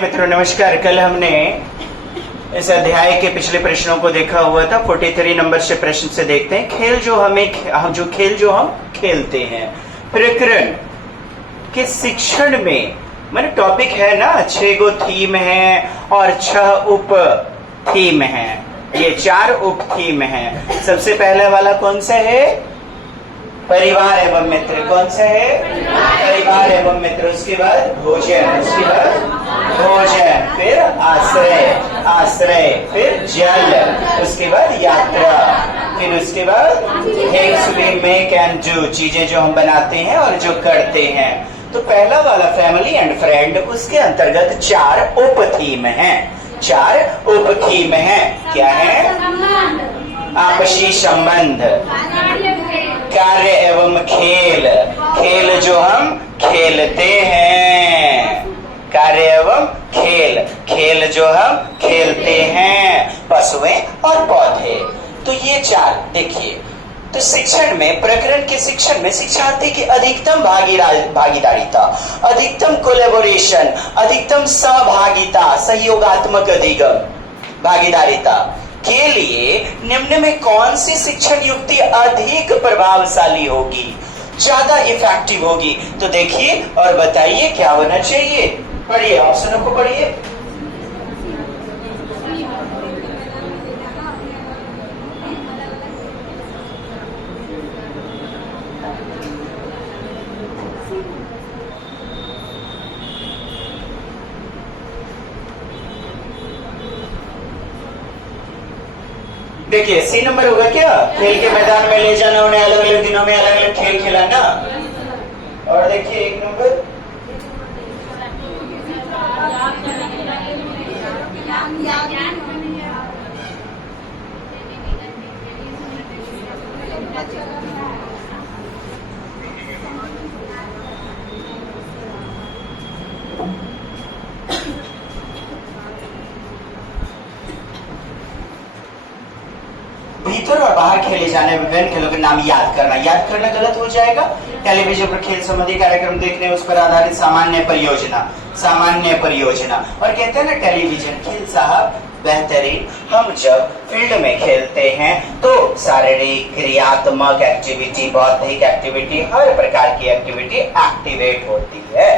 मित्रों नमस्कार। कल हमने इस अध्याय के पिछले प्रश्नों को देखा हुआ था। 43 नंबर से प्रश्न से देखते हैं। खेल जो हम खेलते हैं प्रकरण के शिक्षण में, मैंने टॉपिक है ना, 6 गो थीम है और 6 उप थीम है। ये 4 उप थीम है। सबसे पहला वाला कौन सा है? परिवार एवं मित्र। कौन सा है? परिवार एवं मित्र। उसके बाद भोजन, उसके बाद भोजन, फिर आश्रय, फिर जल, उसके बाद यात्रा, फिर उसके बाद things we make and do, चीजें जो हम बनाते हैं और जो करते हैं। तो पहला वाला फैमिली एंड फ्रेंड, उसके अंतर्गत 4 उप थीम हैं। 4 उप थीम हैं। क्या है? आपसी संबंध, कार्य एवं खेल, खेल जो हम खेलते हैं, कार्य एवं खेल, खेल जो हम खेलते हैं, पशुएं और पौधे। तो ये 4 देखिए। तो शिक्षण में, प्रकरण के शिक्षण में शिक्षार्थी की अधिकतम भागीदारिता, अधिकतम कोलैबोरेशन, अधिकतम सहभागिता, सहयोगात्मक अधिगम भागीदारिता के लिए निम्न में कौन सी शिक्षण युक्ति अधिक प्रभावशाली होगी, ज्यादा इफेक्टिव होगी? तो देखिए और बताइए क्या होना चाहिए। पढ़िए, ऑप्शनों को पढ़िए। देखिए सी नंबर होगा क्या? खेल के मैदान में ले जाना, उन्हें अलग अलग दिनों में अलग अलग खेल खिलाना। और देखिए 1 नंबर भीतर और बाहर खेले जाने विभिन्न खेलों के नाम याद करना। याद करना गलत हो जाएगा। टेलीविजन पर खेल संबंधी कार्यक्रम देखने, उस पर आधारित सामान्य परियोजना। और कहते हैं ना टेलीविजन खेल साहब बेहतरीन। हम जब फील्ड में खेलते हैं तो शारीरिक, क्रियात्मक एक्टिविटी, बौद्धिक एक्टिविटी, हर प्रकार की एक्टिविटी एक्टिवेट होती है।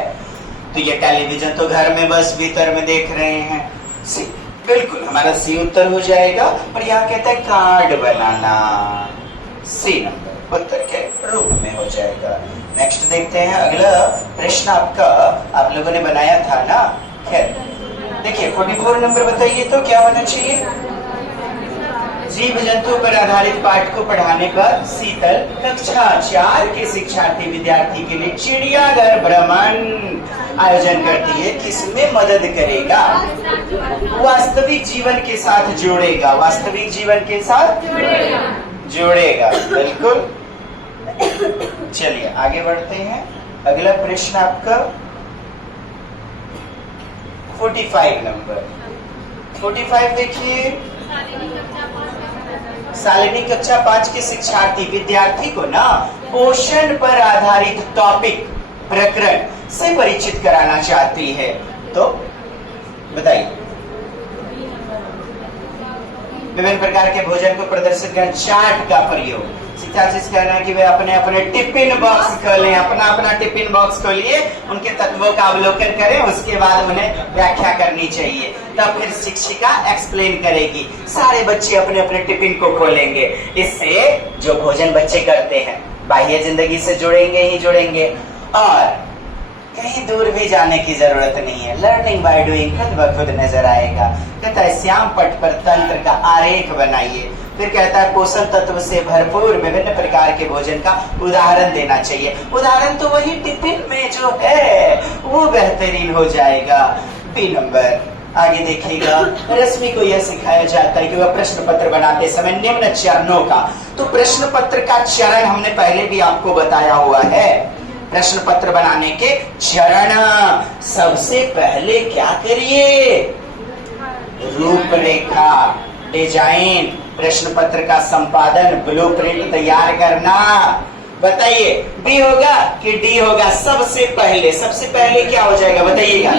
तो ये टेलीविजन तो घर में बस भीतर में देख रहे हैं। बिल्कुल हमारा सी उत्तर हो जाएगा। और यहाँ कहता है कार्ड बनाना, सी नंबर उत्तर के रूप में हो जाएगा। नेक्स्ट देखते हैं। अगला प्रश्न आपका, आप लोगों ने बनाया था ना। खैर देखिए 44 नंबर बताइए तो क्या होना चाहिए? जीव जंतु पर आधारित पाठ को पढ़ाने पर शीतल कक्षा 4 के शिक्षार्थी विद्यार्थी के लिए चिड़ियाघर भ्रमण आयोजन करती है। किसमें मदद करेगा? वास्तविक जीवन के साथ जोड़ेगा। वास्तविक जीवन के साथ जोड़ेगा। बिल्कुल। चलिए आगे बढ़ते हैं। अगला प्रश्न आपका 45 नंबर। 45 देखिए। शालिनी कक्षा 5 के शिक्षार्थी विद्यार्थी को ना पोषण पर आधारित टॉपिक, प्रकरण से परिचित कराना चाहती है। तो बताइए। विभिन्न प्रकार के भोजन को प्रदर्शित कर चार्ट का प्रयोग। शिक्षार्थी से कहना है कि वे अपने अपने टिफिन बॉक्स खोलें, अपना टिफिन बॉक्स खोलिए, उनके तत्वों का अवलोकन करें, उसके बाद उन्हें व्याख्या करनी चाहिए। तब फिर शिक्षिका एक्सप्लेन करेगी। सारे बच्चे अपने अपने टिफिन को खोलेंगे। इससे जो भोजन बच्चे करते हैं बाह्य जिंदगी से जुड़ेंगे ही जुड़ेंगे, और कहीं दूर भी जाने की जरूरत नहीं है। लर्निंग बाय डूइंग खुद ब खुद नजर आएगा। कहता है श्याम पट पर तंत्र का आरेख बनाइए। फिर कहता है पोषण तत्व से भरपूर विभिन्न प्रकार के भोजन का उदाहरण देना चाहिए। उदाहरण तो वही टिफिन में जो है वो बेहतरीन हो जाएगा। बी नंबर आगे देखिएगा। रश्मि को यह सिखाया जाता है कि वह प्रश्न पत्र बनाते समय निम्न चरणों का, तो प्रश्न पत्र का चरण हमने पहले भी आपको बताया हुआ है। प्रश्न पत्र बनाने के चरण, सबसे पहले क्या करिए? रूपरेखा, डिजाइन, प्रश्न पत्र का संपादन, ब्लूप्रिंट तैयार करना। बताइए बी होगा कि डी होगा? सबसे पहले क्या हो जाएगा बताइएगा?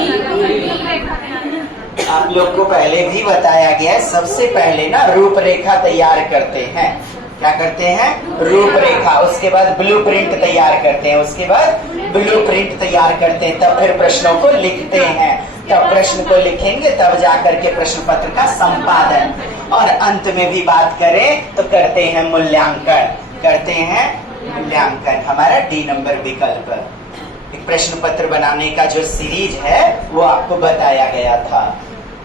आप लोग को पहले भी बताया गया है, सबसे पहले ना रूपरेखा तैयार करते हैं। क्या करते हैं? रूपरेखा। उसके बाद ब्लूप्रिंट तैयार करते हैं, उसके बाद ब्लूप्रिंट तैयार करते हैं, तब फिर प्रश्नों को लिखते हैं। तब प्रश्न को लिखेंगे, तब जाकर के प्रश्न पत्र का संपादन, और अंत में भी बात करें तो करते हैं मूल्यांकन। करते हैं मूल्यांकन। हमारा डी नंबर विकल्प। एक प्रश्न पत्र बनाने का जो सीरीज है वो आपको बताया गया था।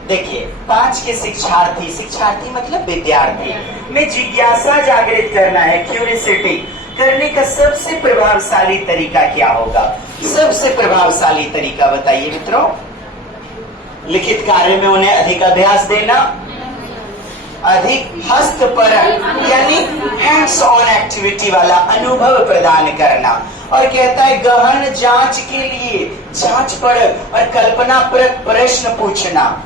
देखिए, 5 के शिक्षार्थी, शिक्षार्थी मतलब विद्यार्थी में जिज्ञासा जागृत करना है, क्यूरियोसिटी करने का सबसे प्रभावशाली तरीका क्या होगा? सबसे प्रभावशाली तरीका बताइए मित्रों। लिखित कार्य में उन्हें अधिक अभ्यास देना, अधिक हस्तपरक यानी हैंड्स ऑन एक्टिविटी वाला अनुभव प्रदान करना, और कहता है गहन जांच के लिए जांच परक और कल्पना परक प्रश्न पूछना।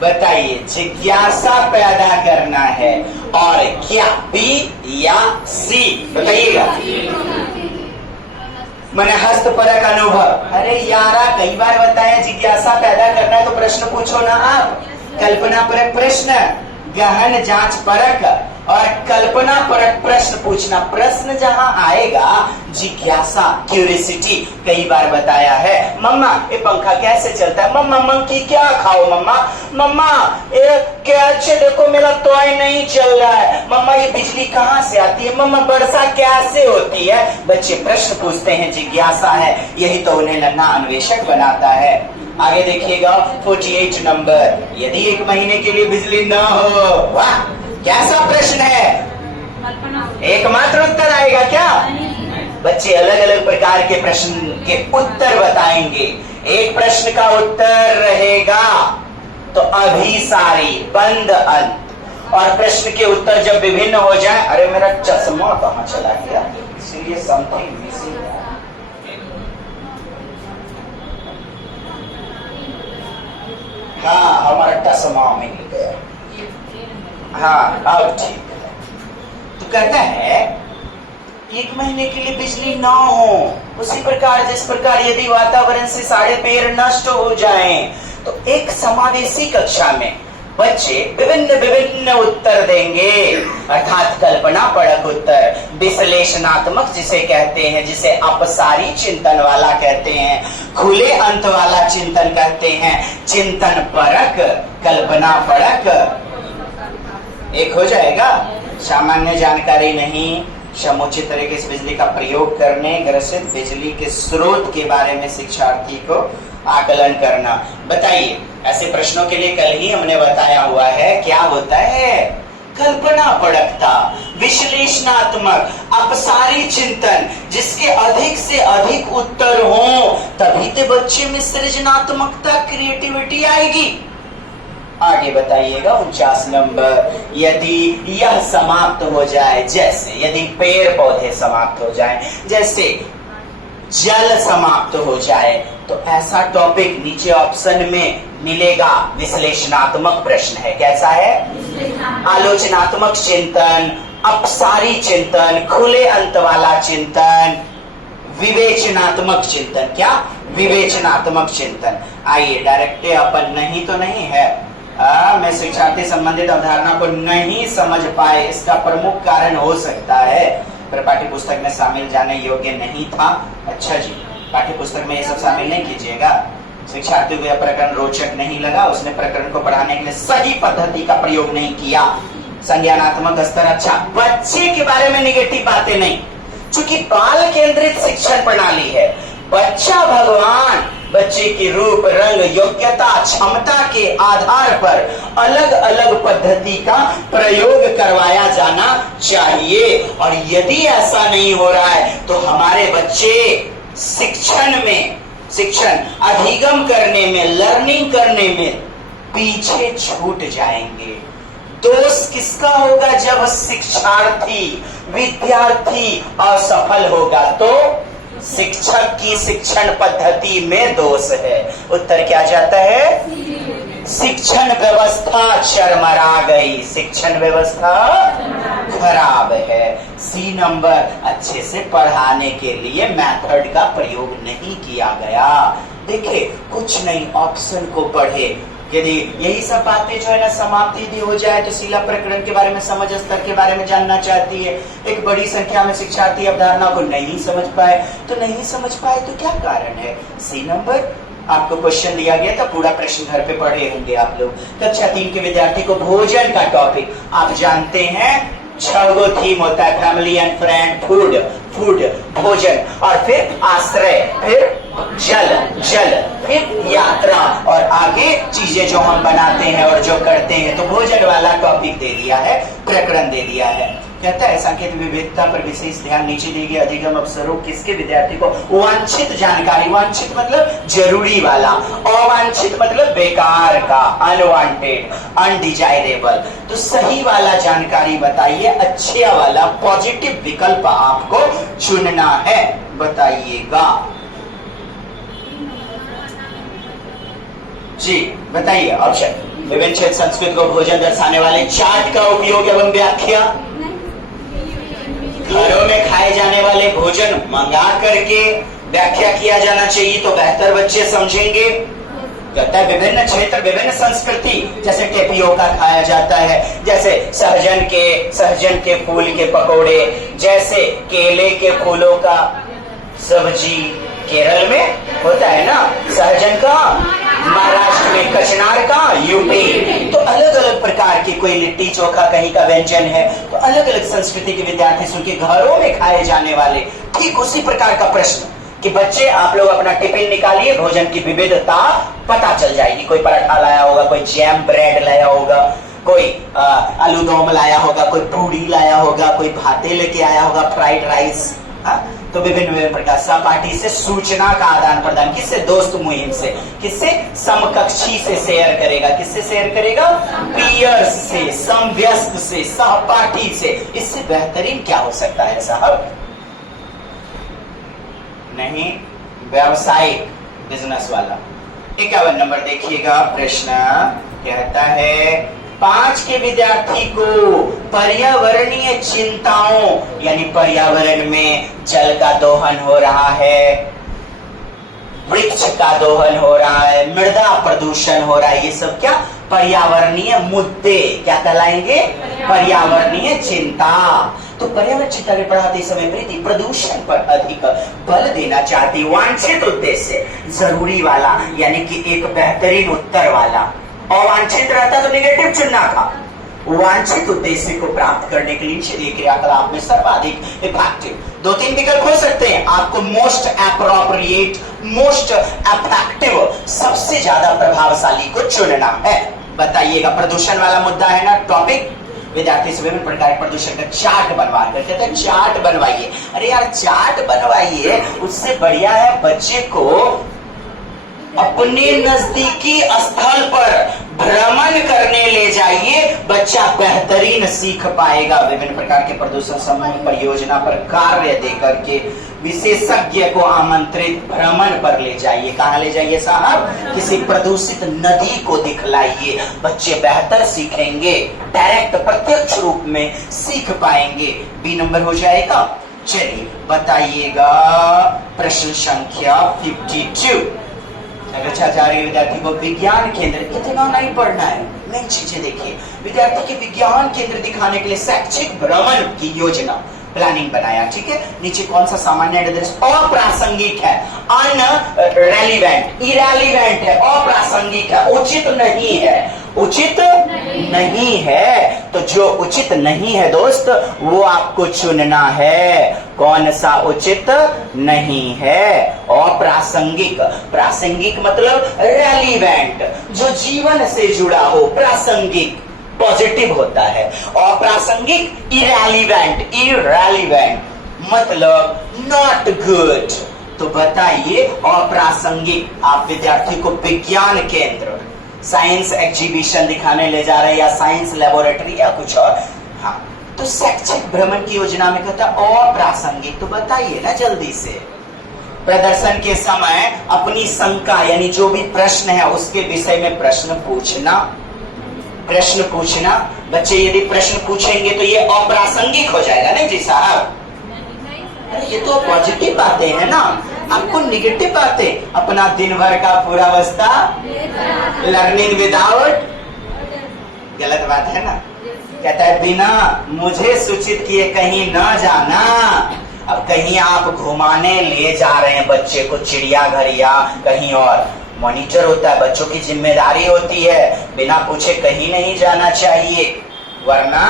बताइए, जिज्ञासा पैदा करना है, और क्या बी या सी? बताइएगा। मैंने हस्तपरक अनुभव। अरे यारा, कई बार बताया जिज्ञासा पैदा करना है तो प्रश्न पूछो ना आप। कल्पना परक प्रश्न, गहन जांच परक और कल्पना परक प्रश्न पूछना। प्रश्न जहां आएगा, जिज्ञासा, क्यूरियोसिटी। कई बार बताया है, मम्मा ये पंखा कैसे चलता है? मम्मा मंकी क्या खाओ? मम्मा मम्मा ये कैसे, देखो मेरा टॉय नहीं चल रहा है। मम्मा ये बिजली कहाँ से आती है? मम्मा वर्षा कैसे होती है? बच्चे प्रश्न पूछते हैं, जिज्ञासा है, यही तो उन्हें नन्हा अन्वेषक बनाता है। आगे देखिएगा 48 नंबर। यदि 1 महीने के लिए बिजली न हो, वाह कैसा प्रश्न है? एकमात्र उत्तर आएगा क्या? बच्चे अलग अलग प्रकार के प्रश्न के उत्तर बताएंगे। एक प्रश्न का उत्तर रहेगा तो अभिसारी बंद अंत, और प्रश्न के उत्तर जब विभिन्न हो जाए, अरे मेरा चश्मा कहाँ चला गया? इसीलिए समथिंग मिसिंग। हाँ, हमारा चश्मा मिल गया। हाँ, अब ठीक है। तो कहता है 1 महीने के लिए बिजली ना हो, उसी प्रकार जिस प्रकार यदि वातावरण से सारे पेड़ नष्ट हो जाएं, तो एक समावेशी कक्षा में बच्चे विभिन्न विभिन्न उत्तर देंगे, अर्थात कल्पना परक उत्तर, विश्लेषणात्मक जिसे कहते हैं, जिसे अपसारी चिंतन वाला कहते हैं, खुले अंत वाला चिंतन कहते हैं, चिंतन परक, कल्पना परक। एक हो जाएगा। सामान्य जानकारी नहीं, समुचित तरीके से बिजली का प्रयोग करने, ग्रसित बिजली के स्रोत के बारे में शिक्षार्थी को आकलन करना। बताइए, ऐसे प्रश्नों के लिए कल ही हमने बताया हुआ है, क्या होता है? कल्पना परकता, विश्लेषणात्मक, अपसारी चिंतन, जिसके अधिक से अधिक उत्तर हो, तभी तो बच्चे में सृजनात्मकता, क्रिएटिविटी आएगी। आगे बताइएगा 49 नंबर। यदि यह समाप्त हो जाए, जैसे यदि पेड़ पौधे समाप्त हो जाए, जैसे जल समाप्त हो जाए, तो ऐसा टॉपिक नीचे ऑप्शन में मिलेगा। विश्लेषणात्मक प्रश्न है। कैसा है? आलोचनात्मक चिंतन, अपसारी चिंतन, खुले अंत वाला चिंतन, विवेचनात्मक चिंतन। क्या? विवेचनात्मक चिंतन। आइए डायरेक्ट अपन नहीं तो नहीं है, मैं शिक्षार्थी संबंधित अवधारणा को नहीं समझ पाए, इसका प्रमुख कारण हो सकता है पर पाठ्य पुस्तक में शामिल जाने योग्य नहीं था। अच्छा जी, पाठ्य पुस्तक में ये सब शामिल नहीं कीजिएगा। शिक्षार्थी को यह प्रकरण रोचक नहीं लगा, उसने प्रकरण को पढ़ाने के लिए सही पद्धति का प्रयोग नहीं किया। संज्ञानात्मक स्तर अच्छा, बच्चे के बारे में निगेटिव बातें नहीं, चूंकि बाल केंद्रित शिक्षण प्रणाली है। बच्चा भगवान, बच्चे के रूप, रंग, योग्यता, क्षमता के आधार पर अलग अलग पद्धति का प्रयोग करवाया जाना चाहिए। और यदि ऐसा नहीं हो रहा है तो हमारे बच्चे शिक्षण अधिगम करने में, लर्निंग करने में पीछे छूट जाएंगे। दोष किसका होगा? जब शिक्षार्थी, विद्यार्थी असफल होगा तो शिक्षक की शिक्षण पद्धति में दोष है। उत्तर क्या जाता है? शिक्षण व्यवस्था चरमरा गई, शिक्षण व्यवस्था खराब है। सी नंबर, अच्छे से पढ़ाने के लिए मेथड का प्रयोग नहीं किया गया। देखिए, कुछ नहीं, ऑप्शन को पढ़े, यदि यही सब बातें जो है ना समाप्ति भी हो जाए तो शिला प्रकरण के बारे में समझ स्तर के बारे में जानना चाहती है। एक बड़ी संख्या में शिक्षार्थी अवधारणा को नहीं समझ पाए, तो नहीं समझ पाए तो क्या कारण है? सी नंबर आपको क्वेश्चन दिया गया था, पूरा प्रश्न घर पे पढ़े होंगे आप लोग। कक्षा 3 के विद्यार्थी को भोजन का टॉपिक आप जानते हैं 6 गो थीम होता है, फैमिली एंड फ्रेंड, फूड, भोजन, और फिर आश्रय, फिर जल, फिर यात्रा, और आगे चीजें जो हम बनाते हैं और जो करते हैं। तो भोजन वाला टॉपिक दे दिया है, प्रकरण दे दिया है। कहता है सांकेतिक विविधता पर विशेष ध्यान नीचे दिए गए अधिगम अवसरों किसके विद्यार्थी को वांछित जानकारी, वांछित मतलब जरूरी वाला, अवांछित मतलब बेकार का, अनवांटेड, अनडिजायरेबल। तो सही वाला जानकारी बताइए, अच्छे वाला पॉजिटिव विकल्प आपको चुनना है, बताइएगा जी, बताइए ऑप्शन। विभिन्न क्षेत्र संस्कृति को भोजन दर्शाने वाले चार्ट का उपयोग एवं व्याख्या, घरों में खाए जाने वाले भोजन मंगा करके व्याख्या किया जाना चाहिए तो बेहतर बच्चे समझेंगे। कहता है विभिन्न क्षेत्र, विभिन्न संस्कृति, जैसे टेपियोका खाया जाता है, जैसे सहजन के फूल के पकोड़े, जैसे केले के फूलों का सब्जी केरल में होता है ना, सहजन का महाराष्ट्र में, कचनार का यूपी। तो अलग अलग प्रकार की, कोई लिट्टी चोखा कहीं का व्यंजन है, तो अलग अलग संस्कृति के विद्यार्थी सुन के घरों में खाए जाने वाले, ठीक उसी प्रकार का प्रश्न कि बच्चे आप लोग अपना टिफिन निकालिए, भोजन की विविधता पता चल जाएगी। कोई पराठा लाया होगा, कोई जैम ब्रेड लाया होगा, कोई आलू दम लाया होगा, कोई पूरी लाया होगा, कोई भाते लेके आया होगा, फ्राइड राइस। तो विभिन्न प्रकार सहपाठी से सूचना का आदान प्रदान, किससे? दोस्त मुहिम से, किससे? समकक्षी से शेयर करेगा, किससे शेयर करेगा? पीयर्स से, समव्यस्क से, सहपाठी से। इससे बेहतरीन क्या हो सकता है साहब? नहीं, व्यावसायिक, बिजनेस वाला। 51 नंबर देखिएगा, प्रश्न कहता है 5 के विद्यार्थी को पर्यावरणीय चिंताओं, यानी पर्यावरण में जल का दोहन हो रहा है, वृक्ष का दोहन हो रहा है, मृदा प्रदूषण हो रहा है, ये सब क्या पर्यावरणीय मुद्दे क्या कहलाएंगे? पर्यावरणीय चिंता। तो पर्यावरण चिंता के पढ़ाते समय प्रीति प्रदूषण पर अधिक बल देना चाहती, वांछित उद्देश्य जरूरी वाला, यानी कि एक बेहतरीन उत्तर वाला। अवांछित रहता तो नेगेटिव चुनना था। वांछित उद्देश्य को प्राप्त करने के लिए क्रियाकलाप में सर्वाधिक इफेक्टिव 2-3 विकल्प हो सकते हैं। आपको मोस्ट एप्रोप्रिएट, मोस्ट इफेक्टिव, सबसे ज्यादा प्रभावशाली को चुनना है। बताइएगा, प्रदूषण वाला मुद्दा है ना टॉपिक। विद्यार्थी से विभिन्न प्रकार के प्रदूषण का चार्ट बनवा कर कहते हैं चार्ट बनवाइए। अरे यार चार्ट बनवाइए, उससे बढ़िया है बच्चे को अपने नजदीकी स्थल पर भ्रमण करने ले जाइए, बच्चा बेहतरीन सीख पाएगा। विभिन्न प्रकार के प्रदूषण संबंधी परियोजना पर कार्य देकर के विशेषज्ञ को आमंत्रित भ्रमण पर ले जाइए। कहाँ ले जाइए साहब? किसी प्रदूषित नदी को दिखलाइए, बच्चे बेहतर सीखेंगे, डायरेक्ट प्रत्यक्ष रूप में सीख पाएंगे। बी नंबर हो जाएगा। चलिए बताइएगा, प्रश्न संख्या 52। कक्षा 4 के विद्यार्थी को विज्ञान केंद्र, इतना नहीं पढ़ना है, मेन चीजें देखिए। विद्यार्थी के विज्ञान केंद्र दिखाने के लिए शैक्षिक भ्रमण की योजना प्लानिंग बनाया, ठीक है। नीचे कौन सा सामान्य निर्देश अप्रासंगिक है, अनरेलिवेंट, इरेलीवेंट है, अप्रासंगिक है, उचित नहीं है, उचित नहीं है। तो जो उचित नहीं है दोस्त वो आपको चुनना है। कौन सा उचित नहीं है? अप्रासंगिक। प्रासंगिक मतलब रेलिवेंट, जो जीवन से जुड़ा हो, प्रासंगिक पॉजिटिव होता है। अप्रासंगिक इरेलीवेंट, इरेलीवेंट मतलब नॉट गुड। तो बताइए अप्रासंगिक। आप विद्यार्थी को विज्ञान केंद्र, साइंस एग्जीबिशन दिखाने ले जा रहे हैं, या साइंस लेबोरेटरी या कुछ और, हाँ, तो शैक्षिक भ्रमण की योजना में कहता अप्रासंगिक। तो बताइए ना जल्दी से। प्रदर्शन के समय अपनी शंका, यानी जो भी प्रश्न है उसके विषय में प्रश्न पूछना। प्रश्न पूछना, बच्चे यदि प्रश्न पूछेंगे तो ये अप्रासंगिक हो जाएगा नहीं जी साहब? अरे ये तो पॉजिटिव बातें हैं ना। आपको निगेटिव बातें, अपना दिन भर का पूरा अवस्था लर्निंग विदाउट, गलत बात है ना। कहता है बिना मुझे सूचित किए कहीं न जाना। अब कहीं आप घुमाने ले जा रहे हैं बच्चे को, चिड़ियाघर या कहीं और, मॉनिटर होता है, बच्चों की जिम्मेदारी होती है, बिना पूछे कहीं नहीं जाना चाहिए, वरना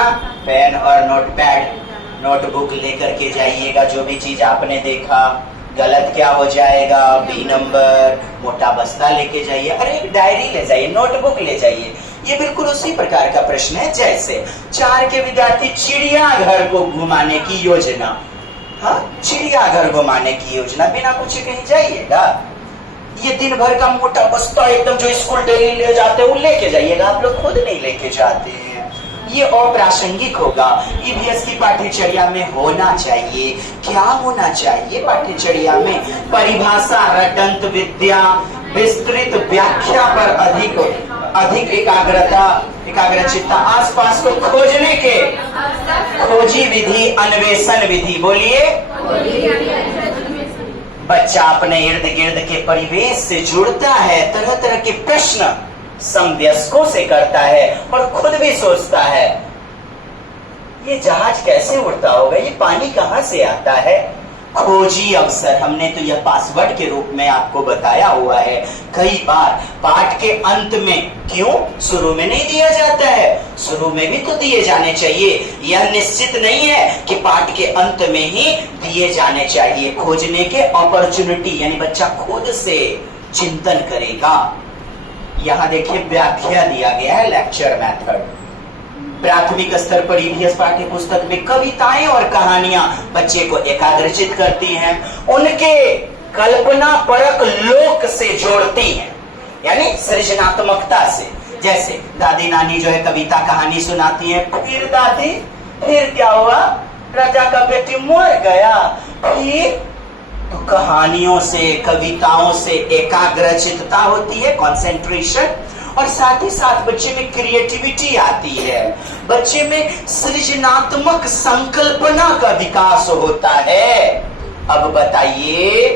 पेन और नोटपैड नोटबुक लेकर के जाइएगा। जो भी चीज आपने देखा गलत क्या हो जाएगा, बी नंबर, मोटा बस्ता लेके जाइए, अरे एक डायरी ले जाइए, नोटबुक ले जाइए। ये बिल्कुल उसी प्रकार का प्रश्न है जैसे 4 के विद्यार्थी चिड़ियाघर को घुमाने की योजना, हाँ चिड़ियाघर घुमाने की योजना, बिना पूछे कहीं जाइएगा। ये दिन भर का मोटा बस्ता एकदम जो स्कूल डेली ले जाते हैं वो लेके जाइएगा, आप लोग खुद नहीं लेके जाते हैं, ये अप्रासंगिक होगा। ईवीएस की पाठ्यचर्या में होना चाहिए, क्या होना चाहिए पाठ्यचर्या में, परिभाषा, रटंत विद्या, विस्तृत व्याख्या पर अधिक एकाग्रता, एकाग्रचित्ता, आसपास को खोजने के, खोजी विधि, अन्वेषण विधि, बोलिए। बच्चा अपने इर्द गिर्द के परिवेश से जुड़ता है, तरह तरह के प्रश्न समवयस्कों से करता है और खुद भी सोचता है ये जहाज कैसे उड़ता होगा, ये पानी कहां से आता है। खोजी अवसर, हमने तो यह पासवर्ड के रूप में आपको बताया हुआ है कई बार। पाठ के अंत में क्यों शुरू में नहीं दिया जाता है, शुरू में भी तो दिए जाने चाहिए। यह निश्चित नहीं है कि पाठ के अंत में ही दिए जाने चाहिए। खोजने के अपॉर्चुनिटी, यानी बच्चा खुद से चिंतन करेगा। यहाँ देखिए व्याख्या दिया गया है, लेक्चर मेथड। प्राथमिक स्तर पर ईवीएस पाठ्य पुस्तक में कविताएं और कहानियां बच्चे को एकाग्रचित करती हैं, उनके कल्पना परक लोक से जोड़ती हैं, यानी सृजनात्मकता से। जैसे दादी नानी जो है कविता कहानी सुनाती हैं, फिर दादी फिर क्या हुआ, राजा का बेटी मर गया, फिर तो कहानियों से, कविताओं से एकाग्रचित्तता होती है, कंसंट्रेशन, और साथ ही साथ बच्चे में क्रिएटिविटी आती है, बच्चे में सृजनात्मक संकल्पना का विकास होता है। अब बताइए,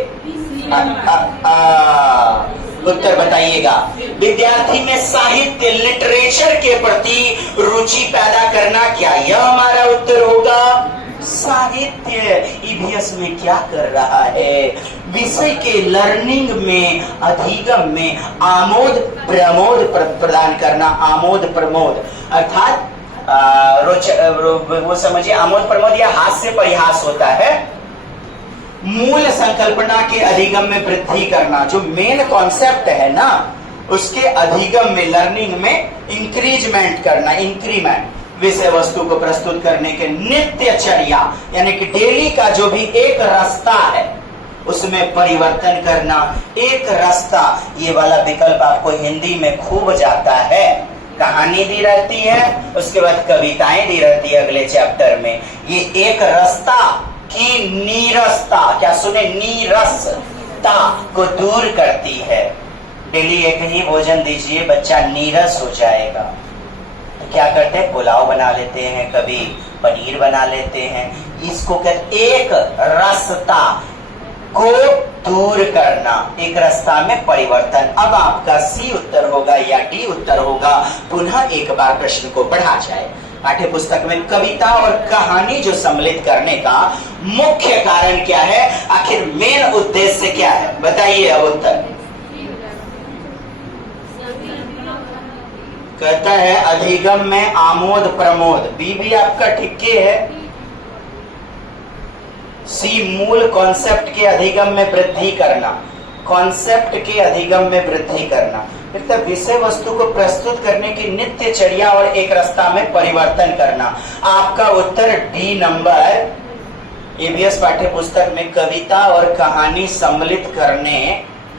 उत्तर बताइएगा। विद्यार्थी में साहित्य, लिटरेचर के प्रति रुचि पैदा करना, क्या यह हमारा उत्तर होगा। साहित्य ईवीएस में क्या कर रहा है, विषय के लर्निंग में, अधिगम में आमोद प्रमोद प्रदान करना। आमोद प्रमोद अर्थात वो समझिए, आमोद प्रमोद या हास्य परिहास होता है। मूल संकल्पना के अधिगम में वृद्धि करना, जो मेन कॉन्सेप्ट है ना उसके अधिगम में, लर्निंग में इंक्रीजमेंट करना, इंक्रीमेंट। विषय वस्तु को प्रस्तुत करने के नित्यचर्या, यानी कि डेली का जो भी एक रास्ता है उसमें परिवर्तन करना। एक रास्ता, ये वाला विकल्प आपको हिंदी में खूब जाता है। कहानी दी रहती है, उसके बाद कविताएं दी रहती है अगले चैप्टर में। ये एक रास्ता की नीरसता, क्या सुने, नीरसता को दूर करती है। डेली एक ही भोजन दीजिए, बच्चा नीरस हो जाएगा। तो क्या करते हैं, पुलाव बना लेते हैं, कभी पनीर बना लेते हैं। इसको कहते एक रास्ता को दूर करना, एक रास्ता में परिवर्तन। अब आपका सी उत्तर होगा या डी उत्तर होगा। पुनः एक बार प्रश्न को पढ़ा जाए। पाठ्य पुस्तक में कविता और कहानी जो सम्मिलित करने का मुख्य कारण क्या है, आखिर मेन उद्देश्य क्या है, बताइए। अब उत्तर कहता है अधिगम में आमोद प्रमोद। बी भी आपका ठिक्के है। सी मूल कॉन्सेप्ट के अधिगम में वृद्धि करना, कॉन्सेप्ट के अधिगम में वृद्धि करना। फिर तब विषय वस्तु को प्रस्तुत करने की नित्यचर्या और एक रास्ता में परिवर्तन करना। आपका उत्तर डी नंबर। ईवीएस पाठ्य पुस्तक में कविता और कहानी सम्मिलित करने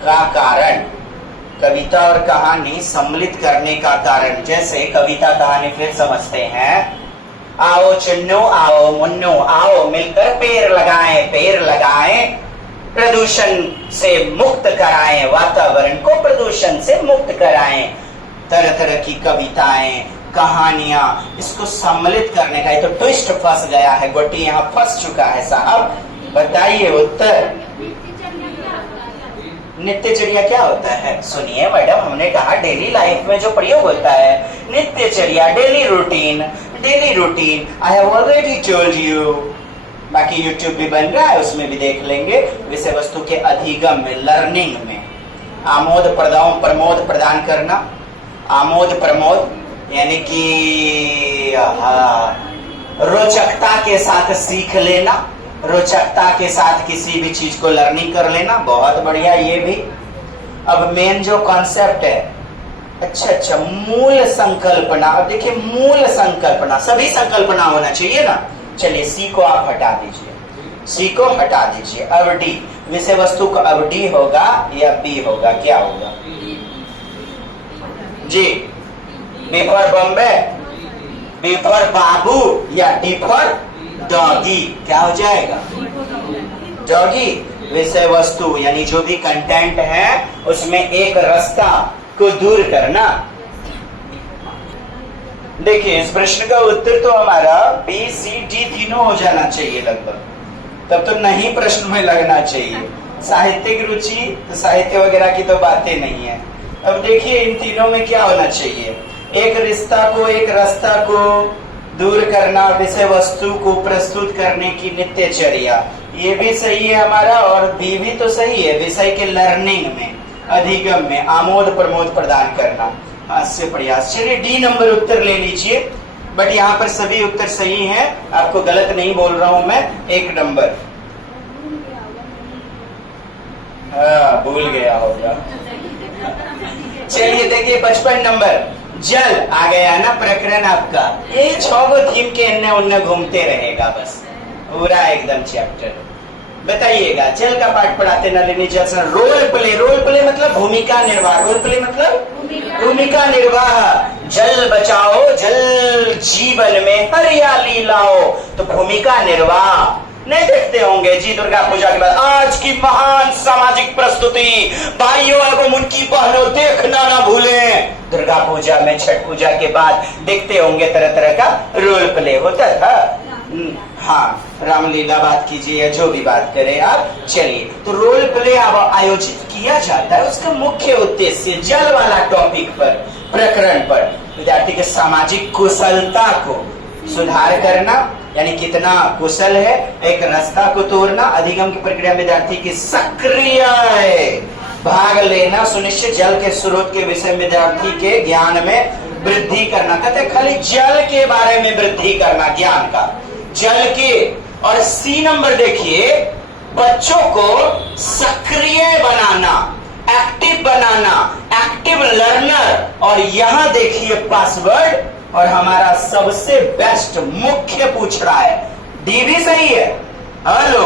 का कारण, कविता और कहानी सम्मिलित करने का कारण। जैसे कविता कहानी फिर समझते हैं। आओ चुन्नू, आओ मुन्नू, आओ मिलकर पेड़ लगाएं, पेड़ लगाएं, प्रदूषण से मुक्त कराएं, वातावरण को प्रदूषण से मुक्त कराएं। तरह तरह की कविताएं, कहानियां, इसको सम्मिलित करने का। ये तो ट्विस्ट फंस गया है, गोटी यहाँ फंस चुका है साहब। बताइए उत्तर। नित्यचर्या क्या होता है? सुनिए मैडम, हमने कहा डेली लाइफ में जो प्रयोग होता है नित्यचर्या, daily routine. Daily routine I have already told you. बाकी यूट्यूब भी बन रहा है, उसमें भी देख लेंगे। विषय वस्तु के अधिगम में, लर्निंग में आमोद प्रमोद प्रदान करना। आमोद प्रमोद यानी कि रोचकता के साथ सीख लेना, रोचकता के साथ किसी भी चीज को लर्निंग कर लेना। बहुत बढ़िया, ये भी। अब मेन जो कॉन्सेप्ट है, अच्छा, मूल संकल्पना। अब देखिए, मूल संकल्पना, सभी संकल्पना होना चाहिए ना। चलिए, सी को आप हटा दीजिए, सी को हटा दीजिए। अब डी, विषय वस्तु का अब डी होगा या बी होगा? क्या होगा जी? B for Bombay, B for babu या डी फॉर डॉगी? क्या हो जाएगा? डॉगी। विषय वस्तु यानी जो भी कंटेंट है उसमें एक रास्ता को दूर करना। देखिए, इस प्रश्न का उत्तर तो हमारा बी सी डी तीनों हो जाना चाहिए लगभग, तब तो नहीं प्रश्न में लगना चाहिए। साहित्यिक रुचि तो साहित्य वगैरह की तो बातें नहीं है। अब देखिए, इन तीनों में क्या होना चाहिए? एक रिश्ता को, एक रास्ता को दूर करना, विषय वस्तु को प्रस्तुत करने की नित्यचर्या, ये भी सही है हमारा। और बी भी तो सही है, विषय के लर्निंग में, अधिगम में आमोद प्रमोद प्रदान करना, हास्य प्रयास। चलिए, डी नंबर उत्तर ले लीजिए। बट यहाँ पर सभी उत्तर सही हैं, आपको गलत नहीं बोल रहा हूं मैं। एक नंबर, हाँ, भूल गया होगा। चलिए देखिए, 55 नंबर, जल आ गया ना प्रकरण आपका। ये 6 थीम के इन्ने उन्ने घूमते रहेगा बस, पूरा एकदम चैप्टर। बताइएगा, जल का पाठ पढ़ाते नलिनी जल। रोल प्ले, रोल प्ले मतलब भूमिका निर्वाह। रोल प्ले मतलब भूमिका निर्वाह। जल बचाओ, जल जीवन में हरियाली लाओ। तो भूमिका निर्वाह नहीं देखते होंगे जी दुर्गा पूजा के बाद आज की महान सामाजिक प्रस्तुति, भाइयों एवं उनकी बहनों देखना ना भूलें। दुर्गा पूजा में, छठ पूजा के बाद देखते होंगे तरह तरह का रोल प्ले होता था। हाँ, रामलीला बात कीजिए या जो भी बात करें आप। चलिए, तो रोल प्ले अब आयोजित किया जाता है। उसका मुख्य उद्देश्य जल वाला टॉपिक पर, प्रकरण पर विद्यार्थी के सामाजिक कुशलता को सुधार करना, यानी कितना कुशल है, एक रास्ता को तोड़ना, अधिगम की प्रक्रिया में विद्यार्थी की सक्रिय भाग लेना सुनिश्चित, जल के स्रोत के विषय में विद्यार्थी के ज्ञान में वृद्धि करना। कहते खली जल के बारे में वृद्धि करना, ज्ञान का, जल के। और सी नंबर देखिए, बच्चों को सक्रिय बनाना, एक्टिव बनाना, एक्टिव लर्नर। और यहां देखिए पासवर्ड, और हमारा सबसे बेस्ट मुख्य पूछ रहा है, डी भी सही है, हेलो,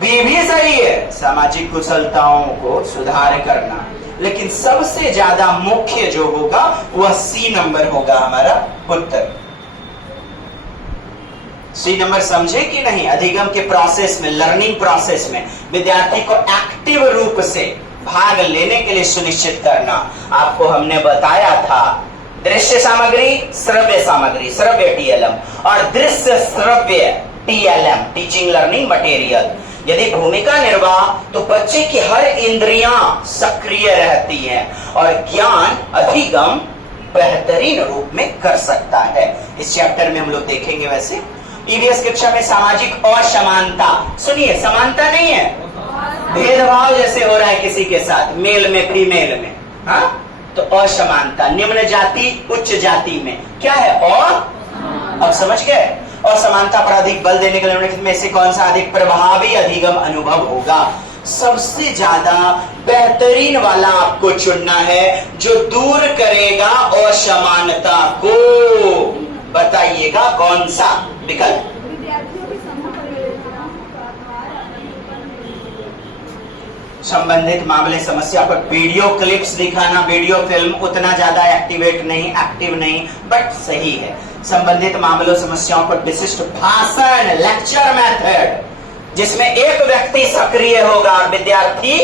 बी भी सही है, सामाजिक कुशलताओं को सुधार करना। लेकिन सबसे ज्यादा मुख्य जो होगा वह सी नंबर होगा हमारा उत्तर। सी नंबर समझे कि नहीं? अधिगम के प्रोसेस में, लर्निंग प्रोसेस में विद्यार्थी को एक्टिव रूप से भाग लेने के लिए सुनिश्चित करना। आपको हमने बताया था दृश्य सामग्री, श्रव्य सामग्री, श्रव्य टीएलएम, और दृश्य श्रव्य टीएलएम, टीचिंग लर्निंग मटेरियल। यदि भूमिका निर्वाह तो बच्चे की हर इंद्रियां सक्रिय रहती हैं और ज्ञान अधिगम बेहतरीन रूप में कर सकता है। इस चैप्टर में हम लोग देखेंगे। वैसे ईवीएस कक्षा में सामाजिक असमानता, सुनिए, समानता नहीं है, भेदभाव जैसे हो रहा है किसी के साथ, मेल में फीमेल में, हाँ, तो असमानता, निम्न जाति उच्च जाति में क्या है? और अब समझ गए? असमानता पर अधिक बल देने के लिए में से कौन सा अधिक प्रभावी अधिगम अनुभव होगा? सबसे ज्यादा बेहतरीन वाला आपको चुनना है जो दूर करेगा असमानता को। बताइएगा कौन सा विकल्प? संबंधित मामले समस्या पर वीडियो क्लिप्स दिखाना, वीडियो फिल्म उतना ज्यादा एक्टिव नहीं, बट सही है। संबंधित मामलों समस्याओं पर विशिष्ट भाषण, लेक्चर मेथड, जिसमें एक व्यक्ति सक्रिय होगा और विद्यार्थी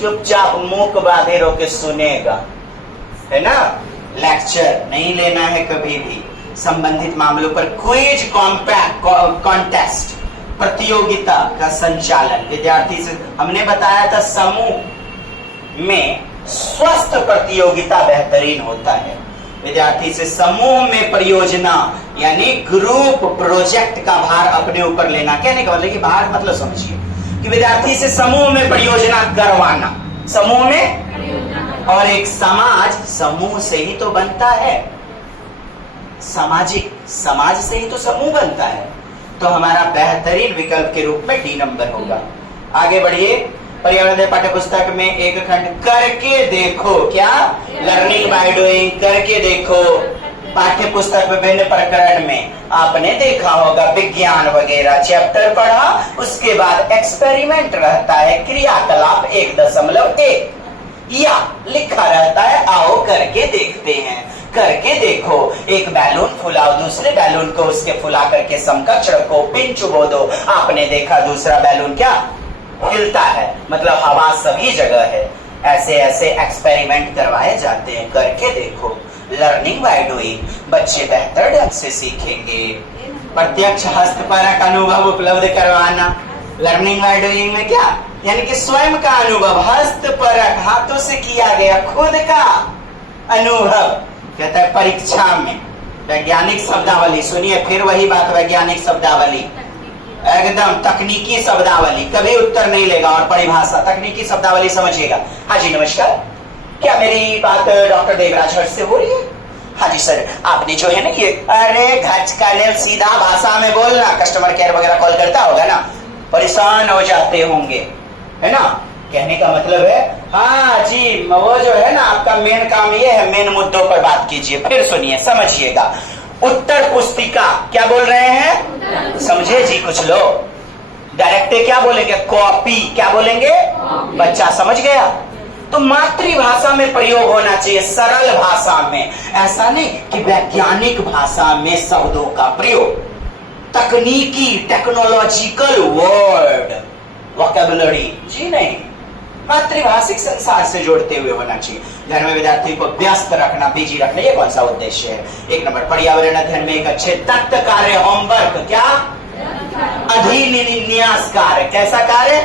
चुपचाप मुंह बांधे रो के सुनेगा, है ना? लेक्चर नहीं लेना है कभी भी। संबंधित मामलों पर क्विज कॉन्टेस्ट, प्रतियोगिता का संचालन, विद्यार्थी से हमने बताया था समूह में स्वस्थ प्रतियोगिता बेहतरीन होता है। विद्यार्थी से समूह में परियोजना यानी ग्रुप प्रोजेक्ट का भार अपने ऊपर लेना। कहने का मतलब कि भार मतलब समझिए कि विद्यार्थी से समूह में परियोजना करवाना, समूह में, और एक समाज समूह से ही तो बनता है, सामाजिक समाज से ही तो समूह बनता है। तो हमारा बेहतरीन विकल्प के रूप में डी नंबर होगा। आगे बढ़िए, पर्यावरण पाठ्य पुस्तक में एक खंड करके देखो, क्या लर्निंग बाय डूइंग, करके देखो। पाठ्य पुस्तक विभिन्न प्रकरण में आपने देखा होगा, विज्ञान वगैरह चैप्टर पढ़ा, उसके बाद एक्सपेरिमेंट रहता है, क्रियाकलाप 1.1 या लिखा रहता है, आओ करके देखते हैं। करके देखो, एक बैलून फुलाओ, दूसरे बैलून को उसके फुला करके समकक्ष रखो, पिन चुबो दो, आपने देखा दूसरा बैलून क्या हिलता है, मतलब हवा सभी जगह है। ऐसे ऐसे एक्सपेरिमेंट करवाए जाते हैं। करके देखो, लर्निंग बाय डूइंग, बच्चे बेहतर ढंग से सीखेंगे। प्रत्यक्ष हस्तपरक अनुभव उपलब्ध करवाना, लर्निंग बाय डूइंग में क्या, यानी कि स्वयं का अनुभव, हस्तपरक हाथों से किया गया खुद का अनुभव। कहता है परीक्षा में वैज्ञानिक शब्दावली, सुनिए फिर वही बात, वैज्ञानिक शब्दावली एकदम तकनीकी शब्दावली, कभी उत्तर नहीं लेगा, और परिभाषा तकनीकी शब्दावली समझिएगा। हाँ जी नमस्कार, क्या मेरी बात डॉक्टर देवराज हर्ष से हो रही है? हाँ जी सर, आपने जो है ना ये, अरे घच का सीधा भाषा में बोलना, कस्टमर केयर वगैरह कॉल करता होगा ना, परेशान हो जाते होंगे, है ना। कहने का मतलब है हाँ जी, वो जो है ना आपका मेन काम ये है, मेन मुद्दों पर बात कीजिए। फिर सुनिए समझिएगा, उत्तर पुस्तिका क्या बोल रहे हैं, समझे जी कुछ लोग। डायरेक्ट क्या बोलेंगे, कॉपी, क्या बोलेंगे, बच्चा समझ गया। तो मातृभाषा में प्रयोग होना चाहिए, सरल भाषा में, ऐसा नहीं कि वैज्ञानिक भाषा में शब्दों का प्रयोग, तकनीकी टेक्नोलॉजिकल वर्ड वोकैबुलरी जी नहीं, मातृभाषिक संसार से जोड़ते हुए होना चाहिए। घर में विद्यार्थी को व्यस्त रखना, बिजी रखना, ये कौन सा उद्देश्य है। एक नंबर, पर्यावरण अध्ययन में एक अच्छे तत्व कार्य, होमवर्क, क्या अधिनिन्यास कार्य, कैसा कार्य,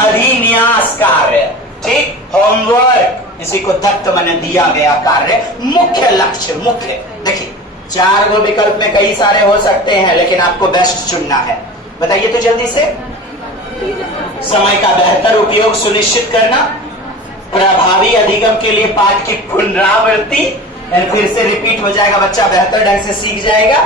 अधिन्यास कार्य, ठीक, होमवर्क, इसी को तत्व मैंने दिया गया कार्य। मुख्य लक्ष्य, मुख्य देखिए 4 गो विकल्प में कई सारे हो सकते हैं, लेकिन आपको बेस्ट चुनना है। बताइए तो जल्दी से। समय का बेहतर उपयोग सुनिश्चित करना, प्रभावी अधिगम के लिए पाठ की पुनरावृत्ति, फिर से रिपीट हो जाएगा, बच्चा बेहतर ढंग से सीख जाएगा।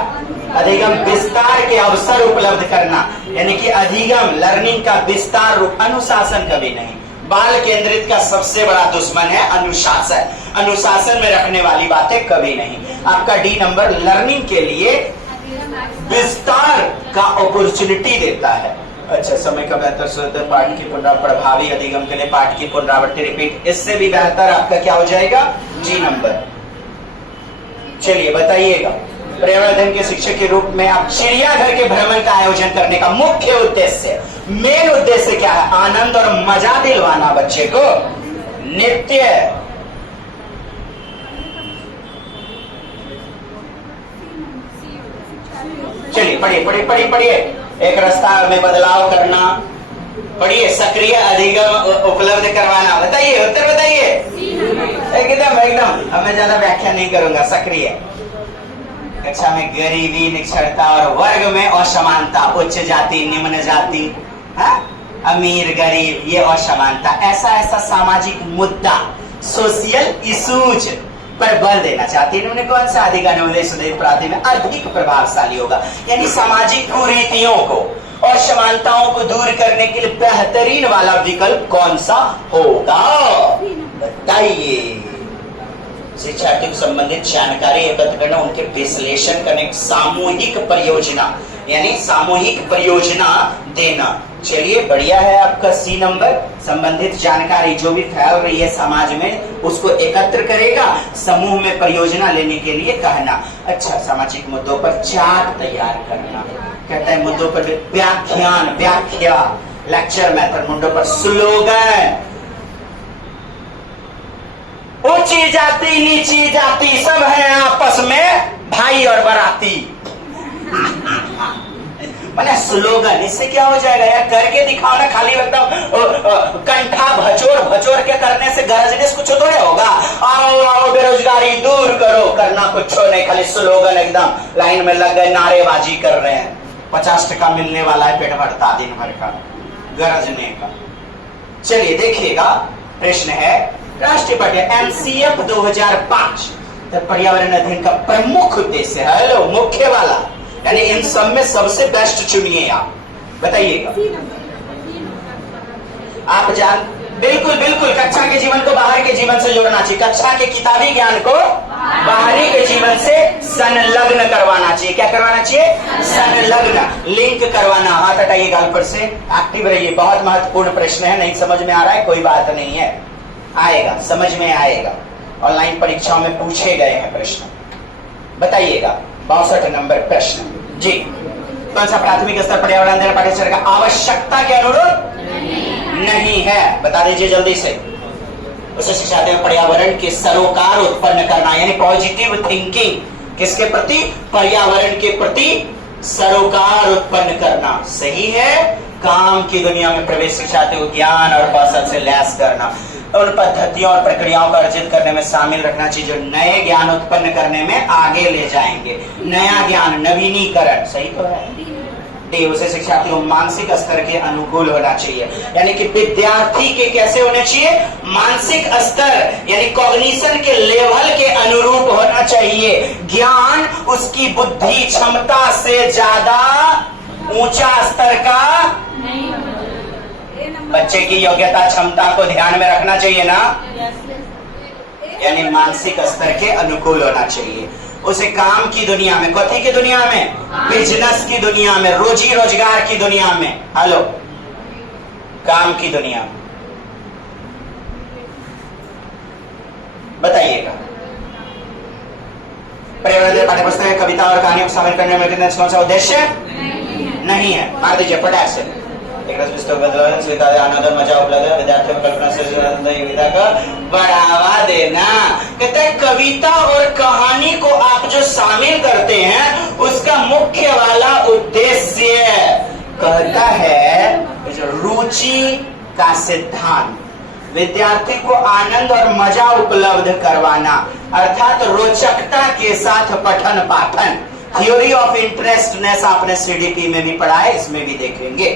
अधिगम विस्तार के अवसर उपलब्ध करना, यानी कि अधिगम लर्निंग का विस्तार रूप, अनुशासन कभी नहीं। बाल केंद्रित का सबसे बड़ा दुश्मन है अनुशासन, अनुशासन में रखने वाली बातें कभी नहीं। आपका डी नंबर लर्निंग के लिए विस्तार का अपॉर्चुनिटी देता है। अच्छा, समय का बेहतर शुद्ध पाठ की प्रभावी अधिगम के लिए पाठ की पुनरावृत्ति रिपीट, इससे भी बेहतर आपका क्या हो जाएगा, जी नंबर। चलिए बताइएगा, पर्यावरण अध्ययन के शिक्षक के रूप में आप चिड़ियाघर के भ्रमण का आयोजन करने का मुख्य उद्देश्य, मेन उद्देश्य क्या है, आनंद और मजा दिलवाना बच्चे को। नित्य चलिए पढ़िए पढ़िए पढ़िए पढ़िए, एक रास्ता में बदलाव करना, पढ़िए सक्रिय अधिगम उपलब्ध करवाना। बताइए उत्तर बताइए, एकदम एकदम। अब मैं ज्यादा व्याख्या नहीं करूंगा। सक्रिय कक्षा में गरीबी, निरक्षरता और वर्ग में असमानता, उच्च जाति निम्न जाति, अमीर गरीब, ये असमानता, ऐसा ऐसा सामाजिक मुद्दा, सोशल इशूज पर बल देना चाहती है। इन्होंने कौन सा अधिगम में अधिक प्रभावशाली होगा, यानी सामाजिक कुरीतियों को और समानताओं को दूर करने के लिए बेहतरीन वाला विकल्प कौन सा होगा, बताइए। शिक्षार्थियों से संबंधित जानकारी एकत्र करना, उनके विश्लेषण करने, सामूहिक परियोजना यानी सामूहिक परियोजना देना। चलिए बढ़िया है आपका सी नंबर। संबंधित जानकारी जो भी फैल रही है समाज में उसको एकत्र करेगा, समूह में परियोजना लेने के लिए कहना। अच्छा, सामाजिक मुद्दों पर चार्ट तैयार करना, कहता है मुद्दों पर व्याख्यान, व्याख्या, लेक्चर मेथड, मुद्दों पर स्लोगन, ऊंची जाति नीची जाति सब है आपस में भाई और बराती। मैंने स्लोगन, इससे क्या हो जाएगा यार, करके दिखाओ ना, खाली एकदम कंठा भचोर भचोर के करने से गरजनेस कुछ थोड़े होगा। आओ आओ बेरोजगारी दूर करो, करना कुछ नहीं, खाली स्लोगन एकदम लाइन में लग गए, नारेबाजी कर रहे हैं। 50% मिलने वाला है पेट भरता दिन भर का गरजने का। चलिए देखिएगा, प्रश्न है राष्ट्रीय पाठ्य एनसीएफ 2005 पर्यावरण अध्ययन का प्रमुख उद्देश्य है, हेलो मुख्य वाला, यानी इन सब में सबसे बेस्ट चुनिए आप, बताइएगा। आप जान, बिल्कुल बिल्कुल, कक्षा के जीवन को बाहर के जीवन से जोड़ना चाहिए, कक्षा के किताबी ज्ञान को बाहरी के जीवन से संलग्न करवाना चाहिए। क्या करवाना चाहिए? संलग्न, लिंक करवाना। हाथ हटाइए गाल पर से, एक्टिव रहिए, बहुत महत्वपूर्ण प्रश्न है। नहीं समझ में आ रहा है कोई बात नहीं है, आएगा, समझ में आएगा, ऑनलाइन परीक्षाओं में पूछे गए हैं प्रश्न। बताइएगा 62 नंबर प्रश्न जी, कौन सा प्राथमिक स्तर पर्यावरण अध्ययन पाठ्यक्रम का आवश्यकता के अनुरूप नहीं है? बता दीजिए जल्दी से। उसे सिखाते हैं पर्यावरण के सरोकार उत्पन्न करना, यानी पॉजिटिव थिंकिंग, किसके प्रति? पर्यावरण के प्रति सरोकार उत्पन्न करना। सही है, काम की दुनिया में प्रवेश सिखाते हुए ज्ञान और कौशल से लैस करना, उन पद्धतियों और प्रक्रियाओं को अर्जित करने में शामिल रखना चाहिए जो नए ज्ञान उत्पन्न करने में आगे ले जाएंगे। नया ज्ञान, नवीनीकरण, सही तो है। डी, उसे शिक्षार्थियों मानसिक स्तर के अनुकूल होना चाहिए, यानी कि विद्यार्थी के कैसे होने चाहिए? मानसिक स्तर, यानी कॉग्निशन के लेवल के अनुरूप होना चाहिए। ज्ञान उसकी बुद्धि क्षमता से ज्यादा ऊंचा स्तर का नहीं, बच्चे की योग्यता क्षमता को ध्यान में रखना चाहिए ना, यानी मानसिक स्तर के अनुकूल होना चाहिए। उसे काम की दुनिया में, कथी की दुनिया में? बिजनेस की दुनिया में, रोजी रोजगार की दुनिया में, हेलो काम की दुनिया में, बताइएगा। पर्यावरण पाठ्य पुस्तक में कविता और कहानी को शामिल करने में कौन सा उद्देश्य नहीं है? मार दीजिए फटाक से। आनंद और मजा उपलब्ध है, विद्यार्थियों को कल्पना से योग्यता का बढ़ावा देना। कहते हैं कविता और कहानी को आप जो शामिल करते हैं उसका मुख्य वाला उद्देश्य, कहता है रुचि का सिद्धांत, विद्यार्थी को आनंद और मजा उपलब्ध करवाना, अर्थात रोचकता के साथ पठन पाठन। थ्योरी ऑफ इंटरेस्टनेस आपने सीडीपी में भी पढ़ा है, इसमें भी देखेंगे।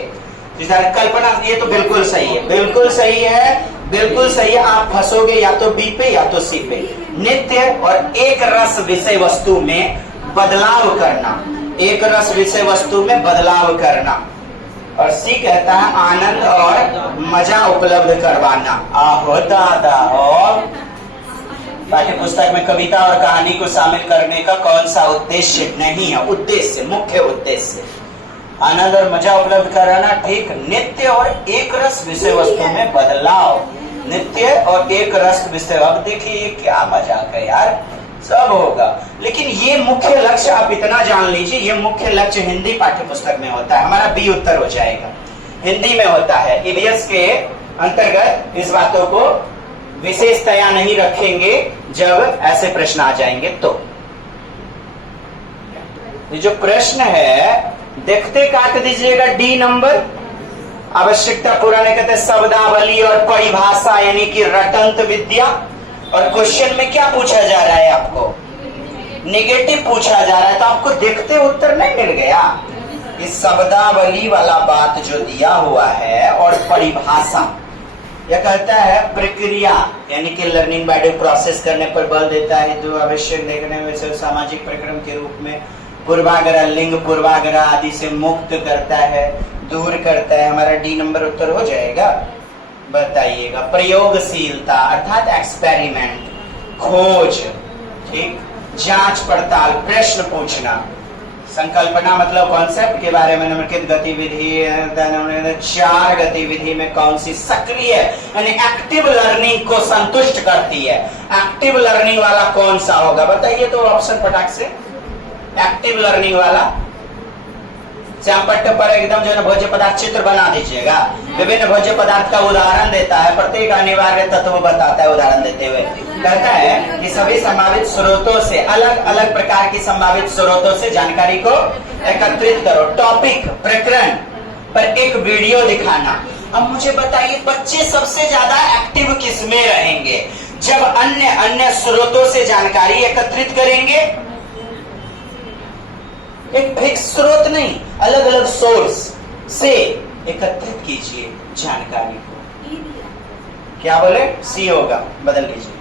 कल्पना, ये तो बिल्कुल सही है, बिल्कुल सही है, बिल्कुल सही है। आप फंसोगे या तो बी पे या तो सी पे। नित्य और एक रस विषय वस्तु में बदलाव करना, एक रस विषय वस्तु में बदलाव करना। और सी कहता है आनंद और मजा उपलब्ध करवाना। आहो दादा हो, पाठ्य पुस्तक में कविता और कहानी को शामिल करने का कौन सा उद्देश्य नहीं है? उद्देश्य, मुख्य उद्देश्य आनंद और मजा उपलब्ध कराना, ठीक। नित्य और एक रस विषय वस्तु में बदलाव, नित्य और एक रस विषय। अब देखिए क्या मजाक है यार, सब होगा, लेकिन ये मुख्य लक्ष्य आप इतना जान लीजिए, ये मुख्य लक्ष्य हिंदी पाठ्य पुस्तक में होता है। हमारा बी उत्तर हो जाएगा, हिंदी में होता है। ईवीएस के अंतर्गत इस बातों को विशेषतया नहीं रखेंगे, जब ऐसे प्रश्न आ जाएंगे तो। ये जो प्रश्न है देखते काट दीजिएगा, डी नंबर। आवश्यकता पूरा नहीं कहते, शब्दावली और परिभाषा, यानी कि रटंत विद्या। और क्वेश्चन में क्या पूछा जा रहा है? आपको नेगेटिव पूछा जा रहा है, तो आपको देखते उत्तर नहीं मिल गया। इस शब्दावली वाला बात जो दिया हुआ है और परिभाषा, यह कहता है प्रक्रिया, यानी कि लर्निंग बाय डूइंग, प्रोसेस करने पर बल देता है, जो आवश्यक देखने में सामाजिक प्रक्रम के रूप में पूर्वाग्रह, लिंग पूर्वाग्रह आदि से मुक्त करता है, दूर करता है। हमारा डी नंबर उत्तर हो जाएगा। बताइएगा प्रयोगशीलता, अर्थात एक्सपेरिमेंट, खोज, ठीक, जांच पड़ताल, प्रश्न पूछना। संकल्पना मतलब कॉन्सेप्ट के बारे में निम्नलिखित गतिविधि, 4 गतिविधि में कौन सी सक्रिय यानी एक्टिव लर्निंग को संतुष्ट करती है? एक्टिव लर्निंग वाला कौन सा होगा? बताइए तो ऑप्शन फटाक से। एक्टिव लर्निंग वाला श्याम पट्ट पर एकदम जो है भोज्य पदार्थ चित्र बना दीजिएगा। विभिन्न भोज्य पदार्थ का उदाहरण देता है, प्रत्येक अनिवार्य तत्व बताता है उदाहरण देते हुए। कहता है कि सभी संभावित स्रोतों से, अलग अलग प्रकार की संभावित स्रोतों से जानकारी को एकत्रित करो। टॉपिक प्रकरण पर एक वीडियो दिखाना। अब मुझे बताइए बच्चे सबसे ज्यादा एक्टिव किसमें रहेंगे? जब अन्य अन्य स्रोतों से जानकारी एकत्रित करेंगे। एक फिक्स स्रोत नहीं, अलग अलग सोर्स से एकत्रित कीजिए जानकारी को। क्या बोले? सी होगा, बदल लीजिए।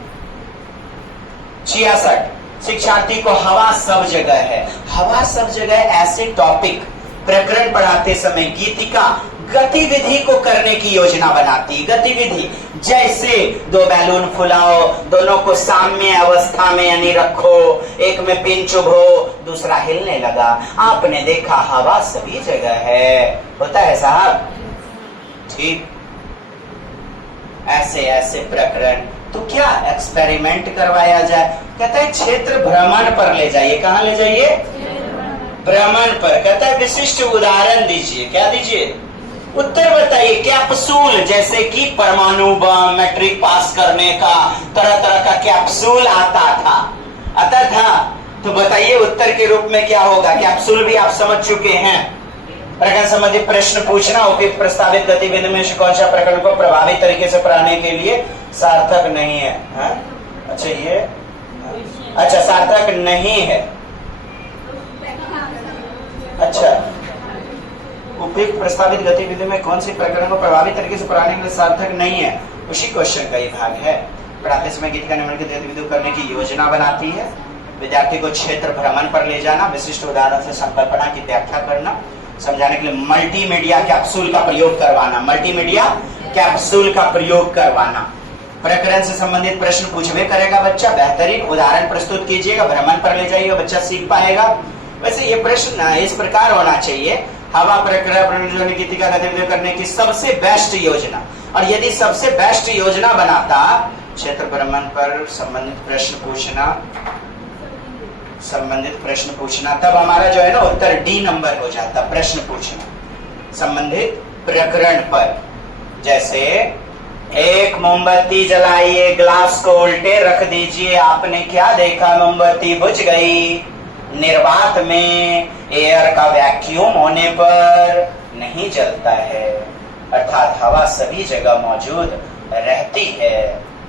66 शिक्षार्थी को हवा सब जगह है। हवा सब जगह ऐसे टॉपिक प्रकरण पढ़ाते समय गीतिका गतिविधि को करने की योजना बनाती है। गतिविधि जैसे दो बैलून फुलाओ, दोनों को साम्य अवस्था में यानी रखो, एक में पिन चुभो, दूसरा हिलने लगा। आपने देखा हवा सभी जगह है, होता है साहब? ठीक, ऐसे ऐसे प्रकरण। तो क्या एक्सपेरिमेंट करवाया जाए? कहता है क्षेत्र भ्रमण पर ले जाइए। कहां ले जाइए? भ्रमण पर। कहता है विशिष्ट उदाहरण दीजिए। क्या दीजिए? उत्तर बताइए। कैप्सूल, जैसे कि परमाणु बम, मैट्रिक पास करने का तरह तरह का कैप्सूल आता था। तो बताइए उत्तर के रूप में क्या होगा? कैप्सूल भी आप समझ चुके हैं। प्रकरण संबंधी प्रश्न पूछना। उपयुक्त प्रस्तावित गतिविधि में से कौन सा प्रकरण को प्रभावी तरीके से पढ़ाने के लिए सार्थक नहीं है? अच्छा, ये अच्छा सार्थक नहीं है। अच्छा, उपयुक्त प्रस्तावित गतिविधि में कौन सी प्रकरण को प्रभावी तरीके से पढ़ाने के लिए सार्थक नहीं है, उसी क्वेश्चन का ये भाग है। पढ़ाते समय गीतिका निम्नलिखित गतिविधि करने की योजना बनाती है। विद्यार्थी को क्षेत्र भ्रमण पर ले जाना, विशिष्ट उदाहरण से संकल्पना की व्याख्या करना, समझाने के लिए मल्टीमीडिया कैप्सूल का प्रयोग करवाना। मल्टीमीडिया कैप्सूल का प्रयोग करवाना। प्रकरण से संबंधित प्रश्न पूछवे करेगा बच्चा। बेहतरीन उदाहरण प्रस्तुत कीजिएगा, भ्रमण पर ले जाइएगा, बच्चा सीख पाएगा। वैसे ये प्रश्न इस प्रकार होना चाहिए। हवा प्रकरण गीतिका गतिविधि करने की सबसे बेस्ट योजना, और यदि सबसे बेस्ट योजना बनाता, क्षेत्र भ्रमण पर संबंधित प्रश्न पूछना, तब हमारा जो है ना उत्तर डी नंबर हो जाता। प्रश्न पूछना संबंधित प्रकरण पर। जैसे एक मोमबत्ती जलाइए, ग्लास को उल्टे रख दीजिए, आपने क्या देखा? मोमबत्ती बुझ गई। निर्वात में एयर का वैक्यूम होने पर नहीं जलता है, अर्थात हवा सभी जगह मौजूद रहती है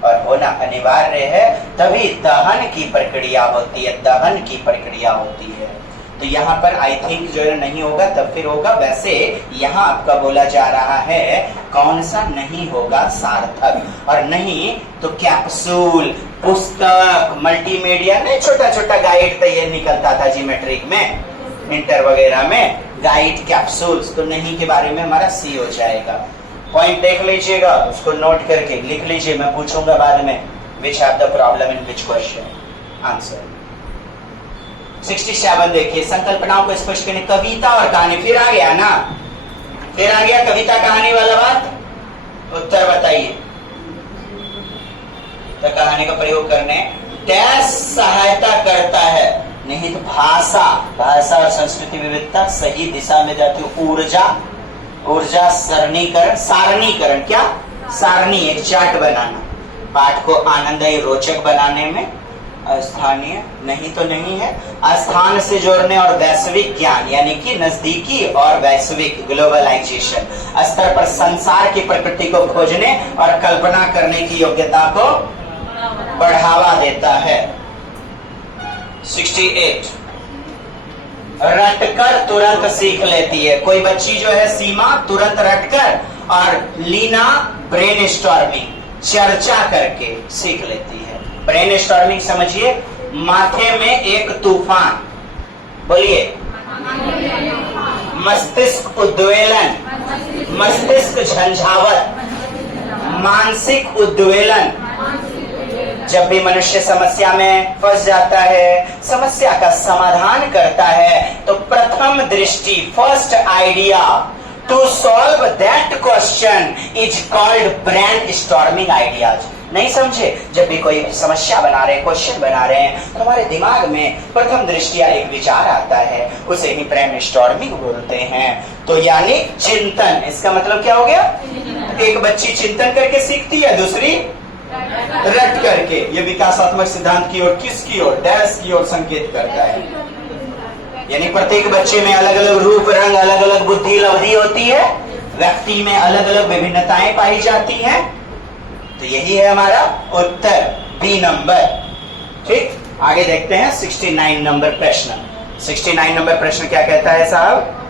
और होना अनिवार्य है, तभी दहन की प्रक्रिया होती है। दहन की प्रक्रिया होती है। तो यहाँ पर आई थिंक जो है नहीं होगा, तब फिर होगा। वैसे यहाँ आपका बोला जा रहा है कौन सा नहीं होगा सार्थक, और नहीं तो कैप्सूल, पुस्तक, मल्टीमीडिया में छोटा छोटा गाइड तो ये निकलता था जी मैट्रिक में, इंटर वगैरह में गाइड, कैप्सूल्स। तो नहीं के बारे में हमारा सी हो जाएगा। पॉइंट देख लीजिएगा, उसको नोट करके लिख लीजिए, मैं पूछूंगा बाद में which have the problem in which question answer. 67 देखिए, संकल्पनाओं को स्पष्ट करने। कविता और कहानी, फिर आ गया ना, फिर आ गया कविता कहानी वाला बात। उत्तर बताइए। तो कहानी का प्रयोग करने डैश सहायता करता है, नहीं तो भाषा और संस्कृति विविधता सही दिशा में जाती है। ऊर्जा सारणीकरण, क्या सारणी, एक चार्ट बनाना, पाठ को आनंददायी रोचक बनाने में। स्थानीय नहीं तो नहीं है, स्थान से जोड़ने और वैश्विक ज्ञान यानी कि नजदीकी और वैश्विक ग्लोबलाइजेशन स्तर पर संसार की प्रकृति को खोजने और कल्पना करने की योग्यता को बढ़ावा देता है। 68 रटकर तुरंत सीख लेती है। कोई बच्ची जो है सीमा तुरंत रटकर, और लीना ब्रेन स्टॉर्मिंग, चर्चा करके सीख लेती है। ब्रेन स्टॉर्मिंग समझिए, माथे में एक तूफान, बोलिए। मस्तिष्क उद्वेलन, मस्तिष्क झंझावत, मानसिक उद्वेलन। जब भी मनुष्य समस्या में फंस जाता है, समस्या का समाधान करता है, तो प्रथम दृष्टि, first idea to solve that question is called brainstorming ideas. नहीं समझे? जब भी कोई समस्या बना रहे हैं, क्वेश्चन बना रहे हैं, तो हमारे दिमाग में प्रथम दृष्टिया एक विचार आता है, उसे ही ब्रेनस्टॉर्मिंग बोलते हैं। तो यानी चिंतन, इसका मतलब क्या हो गया? एक बच्ची चिंतन करके सीखती है, दूसरी रट करके। ये विकासात्मक सिद्धांत की ओर, किसकी ओर? डैश की ओर संकेत करता है। यानी प्रत्येक बच्चे में अलग अलग रूप रंग, अलग अलग बुद्धि लब्धि होती है, व्यक्ति में अलग अलग विभिन्नताएं पाई जाती हैं। तो यही है हमारा उत्तर, बी नंबर। ठीक, आगे देखते हैं 69 नंबर प्रश्न। 69 नंबर प्रश्न क्या कहता है साहब?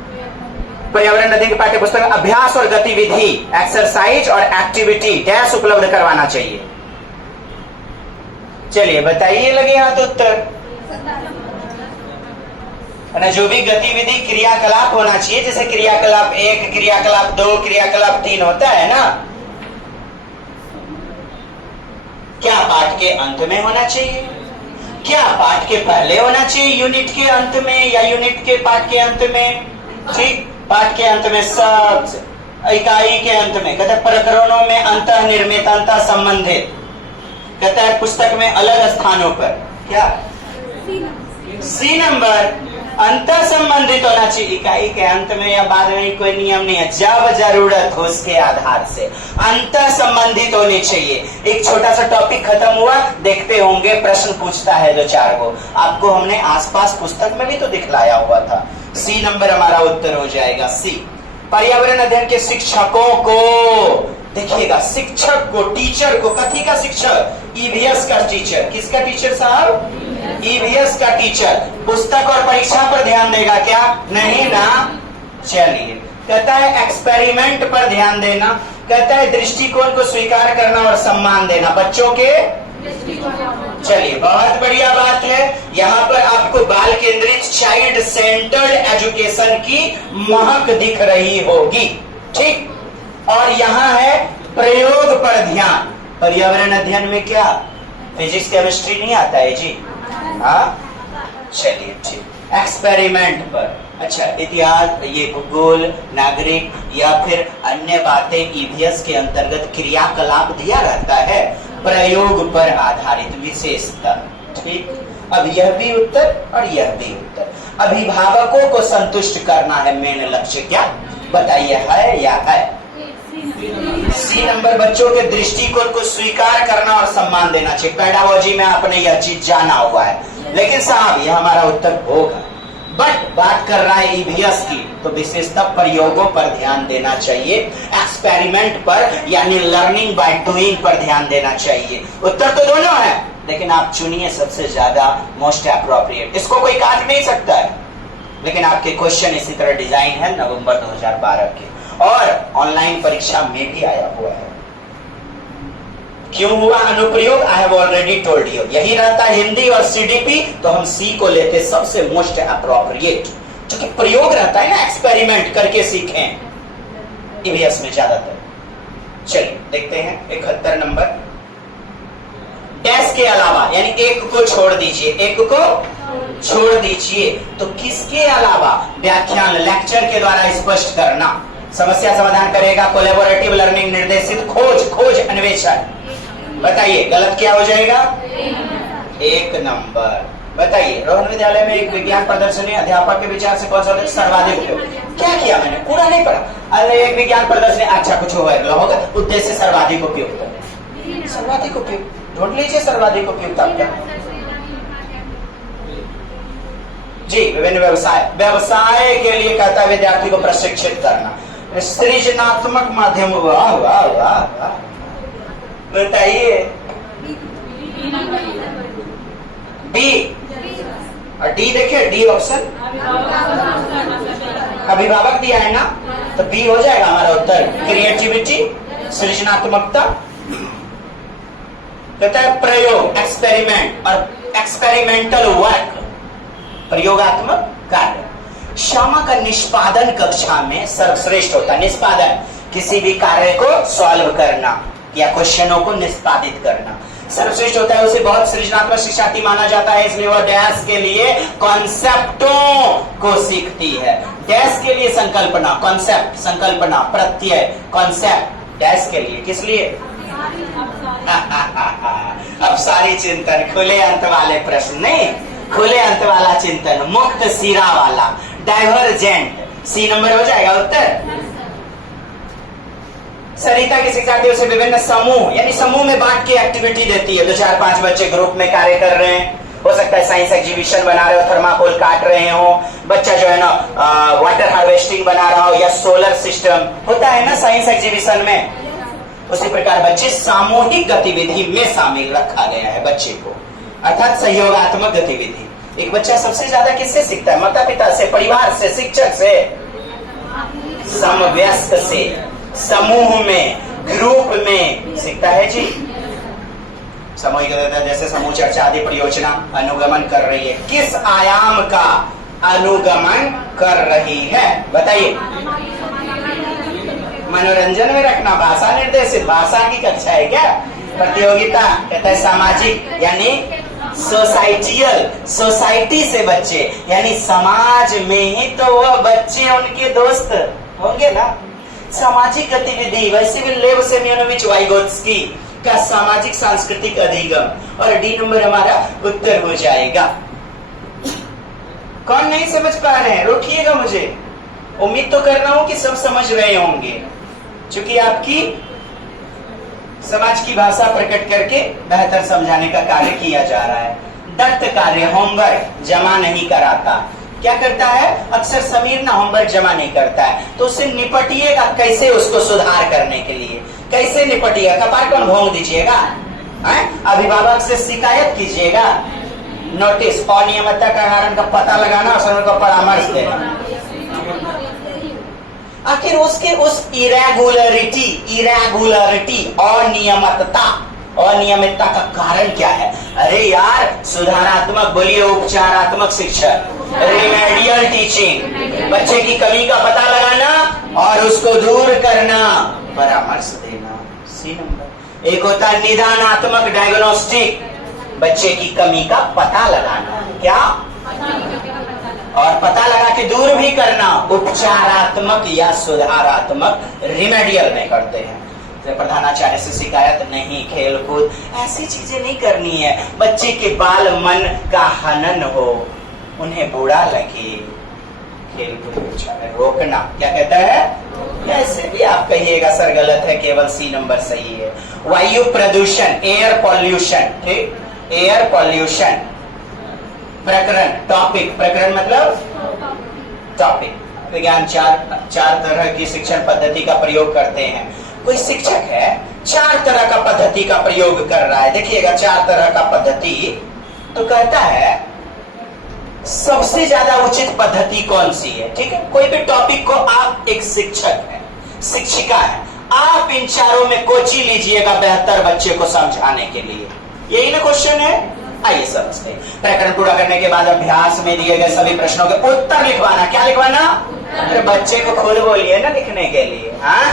पर्यावरण अध्ययन की पाठ्य पुस्तक में अभ्यास और गतिविधि, एक्सरसाइज और एक्टिविटी डैश उपलब्ध करवाना चाहिए। चलिए बताइए, लगे हाथ उत्तर। ना जो भी गतिविधि क्रियाकलाप होना चाहिए, जैसे क्रियाकलाप 1, क्रियाकलाप 2, क्रियाकलाप 3 होता है ना, क्या पाठ के अंत में होना चाहिए? क्या पाठ के पहले होना चाहिए, यूनिट के अंत में, या यूनिट के पाठ के अंत में? ठीक, पाठ के अंत में, सब इकाई के अंत में। कहते हैं प्रकरणों में अंतः निर्मित, अंतः संबंधित। कहता है पुस्तक में अलग स्थानों पर, क्या? सी नंबर, अंतर संबंधित होना चाहिए। इकाई के अंत में या बाद में कोई नियम नहीं है, जब जरूरत हो उसके आधार से अंतर संबंधित होनी चाहिए। एक छोटा सा टॉपिक खत्म हुआ, देखते होंगे प्रश्न पूछता है 2-4 को, आपको हमने आसपास पुस्तक में भी तो दिखलाया हुआ था। सी नंबर हमारा उत्तर हो जाएगा, सी। पर्यावरण अध्ययन के शिक्षकों को देखिएगा, शिक्षक को, टीचर को, कथी का शिक्षक? ईवीएस का टीचर। किसका टीचर साहब? ईवीएस का टीचर। पुस्तक और परीक्षा पर ध्यान देगा क्या? नहीं ना। चलिए, कहता है एक्सपेरिमेंट पर ध्यान देना, कहता है दृष्टिकोण को स्वीकार करना और सम्मान देना बच्चों के। चलिए, बहुत बढ़िया बात है। यहाँ पर आपको बाल केंद्रित, चाइल्ड सेंटर्ड एजुकेशन की महक दिख रही होगी। ठीक, और यहाँ है प्रयोग पर ध्यान। पर्यावरण अध्ययन में क्या फिजिक्स केमिस्ट्री नहीं आता है जी? हाँ, चलिए ठीक। एक्सपेरिमेंट पर, अच्छा, इतिहास, ये भूगोल, नागरिक या फिर अन्य बातें ईवीएस के अंतर्गत क्रियाकलाप दिया रहता है, प्रयोग पर आधारित विशेषता। ठीक, अब यह भी उत्तर और यह भी उत्तर। अभिभावकों को संतुष्ट करना है मेन लक्ष्य, क्या बताइए, है या है? सी नंबर, बच्चों के दृष्टिकोण को स्वीकार करना और सम्मान देना चाहिए। पेडागोजी में आपने यह चीज जाना हुआ है, लेकिन साहब यह हमारा उत्तर होगा। बट बात कर रहा है ईवीएस की, तो विशेषतः प्रयोगों पर ध्यान देना चाहिए, एक्सपेरिमेंट पर यानी लर्निंग बाय डूइंग पर ध्यान देना चाहिए। उत्तर तो दोनों है, लेकिन आप चुनिए सबसे ज्यादा मोस्ट अप्रोप्रिएट। इसको कोई काट नहीं सकता है, लेकिन आपके क्वेश्चन इसी तरह डिजाइन है नवंबर 2012 के, और ऑनलाइन परीक्षा में भी आया हुआ है। क्यों हुआ अनुप्रयोग? आई हैव ऑलरेडी टोल्ड यू। यही रहता हिंदी और सीडीपी, तो हम सी को लेते सबसे मोस्ट अप्रोप्रिएट, क्योंकि प्रयोग रहता है ना, एक्सपेरिमेंट करके सीखें ईवीएस में ज्यादातर। चलिए देखते हैं 71 नंबर। डैश के अलावा, यानी एक को छोड़ दीजिए, एक को छोड़ दीजिए, तो किसके अलावा? व्याख्यान, लेक्चर के द्वारा स्पष्ट करना, समस्या समाधान करेगा, कोलैबोरेटिव लर्निंग, निर्देशित खोज, खोज अन्वेषण। बताइए गलत क्या हो जाएगा? 1 नंबर। बताइए, रोहन विद्यालय में एक विज्ञान प्रदर्शनी अध्यापक के विचार से कौन सा सर्वाधिक उपयोग? क्या किया मैंने? पूरा नहीं पढ़ा। अरे एक विज्ञान प्रदर्शनी, अच्छा कुछ होगा, उद्देश्य सर्वाधिक उपयुक्त। सर्वाधिक उपयुक्त ढूंढ लीजिए, सर्वाधिक उपयुक्त आपका जी। विभिन्न व्यवसाय, व्यवसाय के लिए कहता है विद्यार्थी को प्रशिक्षित करना, सृजनात्मक माध्यम। वाह वाह वाह वाह, बताइए। बी और डी, देखिए डी ऑप्शन अभिभावक दिया है ना, तो बी हो जाएगा हमारा उत्तर। क्रिएटिविटी, सृजनात्मकता, कहता है प्रयोग, एक्सपेरिमेंट और एक्सपेरिमेंटल वर्क, प्रयोगात्मक कार्य। श्यामा का निष्पादन कक्षा में सर्वश्रेष्ठ होता है। निष्पादन, किसी भी कार्य को सॉल्व करना या क्वेश्चनों को निष्पादित करना सर्वश्रेष्ठ होता है। उसे बहुत सृजनात्मक शिक्षार्थी माना जाता है, इसलिए वह डैश के लिए कॉन्सेप्टों को सीखती है। डैश के लिए संकल्पना, कॉन्सेप्ट, संकल्पना, प्रत्यय, कॉन्सेप्ट, डैश के लिए, किस लिए? अब सारी चिंतन खुले अंत वाले प्रश्न नहीं, खुले अंत वाला चिंतन, मुक्त सिरा वाला, डाइवर्जेंट। सी नंबर हो जाएगा उत्तर। सरिता के शिक्षार्थियों से विभिन्न समूह यानी समूह में बांट के एक्टिविटी देती है। 2 4 5 बच्चे ग्रुप में कार्य कर रहे हैं, हो सकता है साइंस एग्जीबिशन बना रहे हो, थर्माकोल काट रहे हो, बच्चा जो है ना वाटर हार्वेस्टिंग बना रहा हो, या सोलर सिस्टम होता है ना साइंस एग्जीबिशन में। उसी प्रकार बच्चे सामूहिक गतिविधि में शामिल रखा गया है बच्चे को, अर्थात सहयोगात्मक गतिविधि। एक बच्चा सबसे ज्यादा किससे सीखता है? माता पिता से, परिवार से, शिक्षक से, समवयस्क से, समूह में, ग्रुप में सीखता है जी। सामूहिक जैसे समूह चर्चा आदि परियोजना अनुगमन कर रही है। किस आयाम का अनुगमन कर रही है बताइए? मनोरंजन में रखना, भाषा निर्देशित, भाषा की कक्षा है क्या? प्रतियोगिता कहता है सामाजिक यानी सोसाइटियल, सोसाइटी से बच्चे यानी समाज में ही तो वह बच्चे उनके दोस्त होंगे ना। सामाजिक गतिविधि वैसिविल सेमियोनोविच वाइगोत्स्की का सामाजिक सांस्कृतिक अधिगम। और डी नंबर हमारा उत्तर हो जाएगा। कौन नहीं समझ पा रहे हैं रोकिएगा मुझे, उम्मीद तो कर रहा हूं कि सब समझ रहे होंगे, क्योंकि आपकी समाज की भाषा प्रकट करके बेहतर समझाने का कार्य किया जा रहा है। दत्त कार्य होमवर्क जमा नहीं कराता। क्या करता है? अक्सर समीर ना होमवर्क जमा नहीं करता है, तो उससे निपटिएगा कैसे, उसको सुधार करने के लिए कैसे निपटिएगा? कपार कौन भोंग दीजिएगा? अभिभावक से शिकायत कीजिएगा, नोटिस, अनियमितता का कारण का पता लगाना और उनको परामर्श देना। आखिर उसके उस इरेगुलरिटी अनियमितता का कारण क्या है? अरे यार, सुधारात्मक बोलिए, उपचारात्मक शिक्षा, रिमेडियल टीचिंग, बच्चे की कमी का पता लगाना और उसको दूर करना, परामर्श देना। C number. एक होता है निदानात्मक डायग्नोस्टिक, बच्चे की कमी का पता लगाना, क्या? और पता लगा के दूर भी करना। उपचारात्मक या सुधारात्मक रिमेडियल में करते हैं। प्रधानाचार्य से शिकायत नहीं, खेल कूद ऐसी चीजें नहीं करनी है। बच्चे के बाल मन का हनन हो, उन्हें बुरा लगे, खेल कूद में रोकना। क्या कहता है? ऐसे भी आप कहिएगा सर गलत है, केवल सी नंबर सही है। वायु प्रदूषण, एयर पॉल्यूशन, ठीक, एयर पॉल्यूशन। प्रकरण, टॉपिक, प्रकरण मतलब टॉपिक। विज्ञान चार तरह की शिक्षण पद्धति का प्रयोग करते हैं। कोई शिक्षक है 4 तरह का पद्धति का प्रयोग कर रहा है, देखिएगा 4 तरह का पद्धति, तो कहता है सबसे ज्यादा उचित पद्धति कौन सी है? ठीक है, कोई भी टॉपिक को आप, एक शिक्षक है, शिक्षिका है, आप इन चारों में कोची लीजिएगा बेहतर बच्चे को समझाने के लिए। यही ना क्वेश्चन है। आइए समझते हैं। प्रकरण पूरा करने के बाद अभ्यास में दिए गए सभी प्रश्नों के उत्तर लिखवाना। क्या लिखवाना? अरे बच्चे को खुद बोलिए ना लिखने के लिए। हाँ,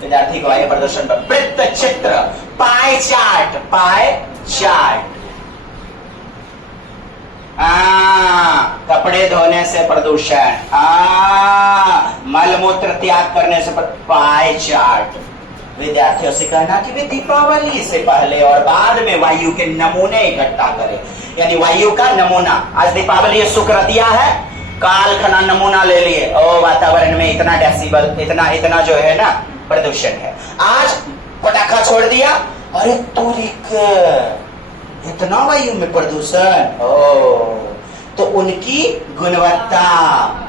विद्यार्थी को आइए प्रदर्शन पर। वृत्त चित्र, पाई चार्ट, पाई चार्ट। कपड़े धोने से प्रदूषण, मलमूत्र त्याग करने से पाई चार्ट। विद्यार्थियों से कहना कि वे दीपावली से पहले और बाद में वायु के नमूने इकट्ठा करें, यानी वायु का नमूना। आज दीपावली शुक्रतिया है, काल खना नमूना ले लिए, ओ वातावरण में इतना डेसिबल, इतना जो है ना प्रदूषण है। आज पटाखा छोड़ दिया, अरे तुरिक इतना वायु में प्रदूषण, ओ तो उनकी गुणवत्ता,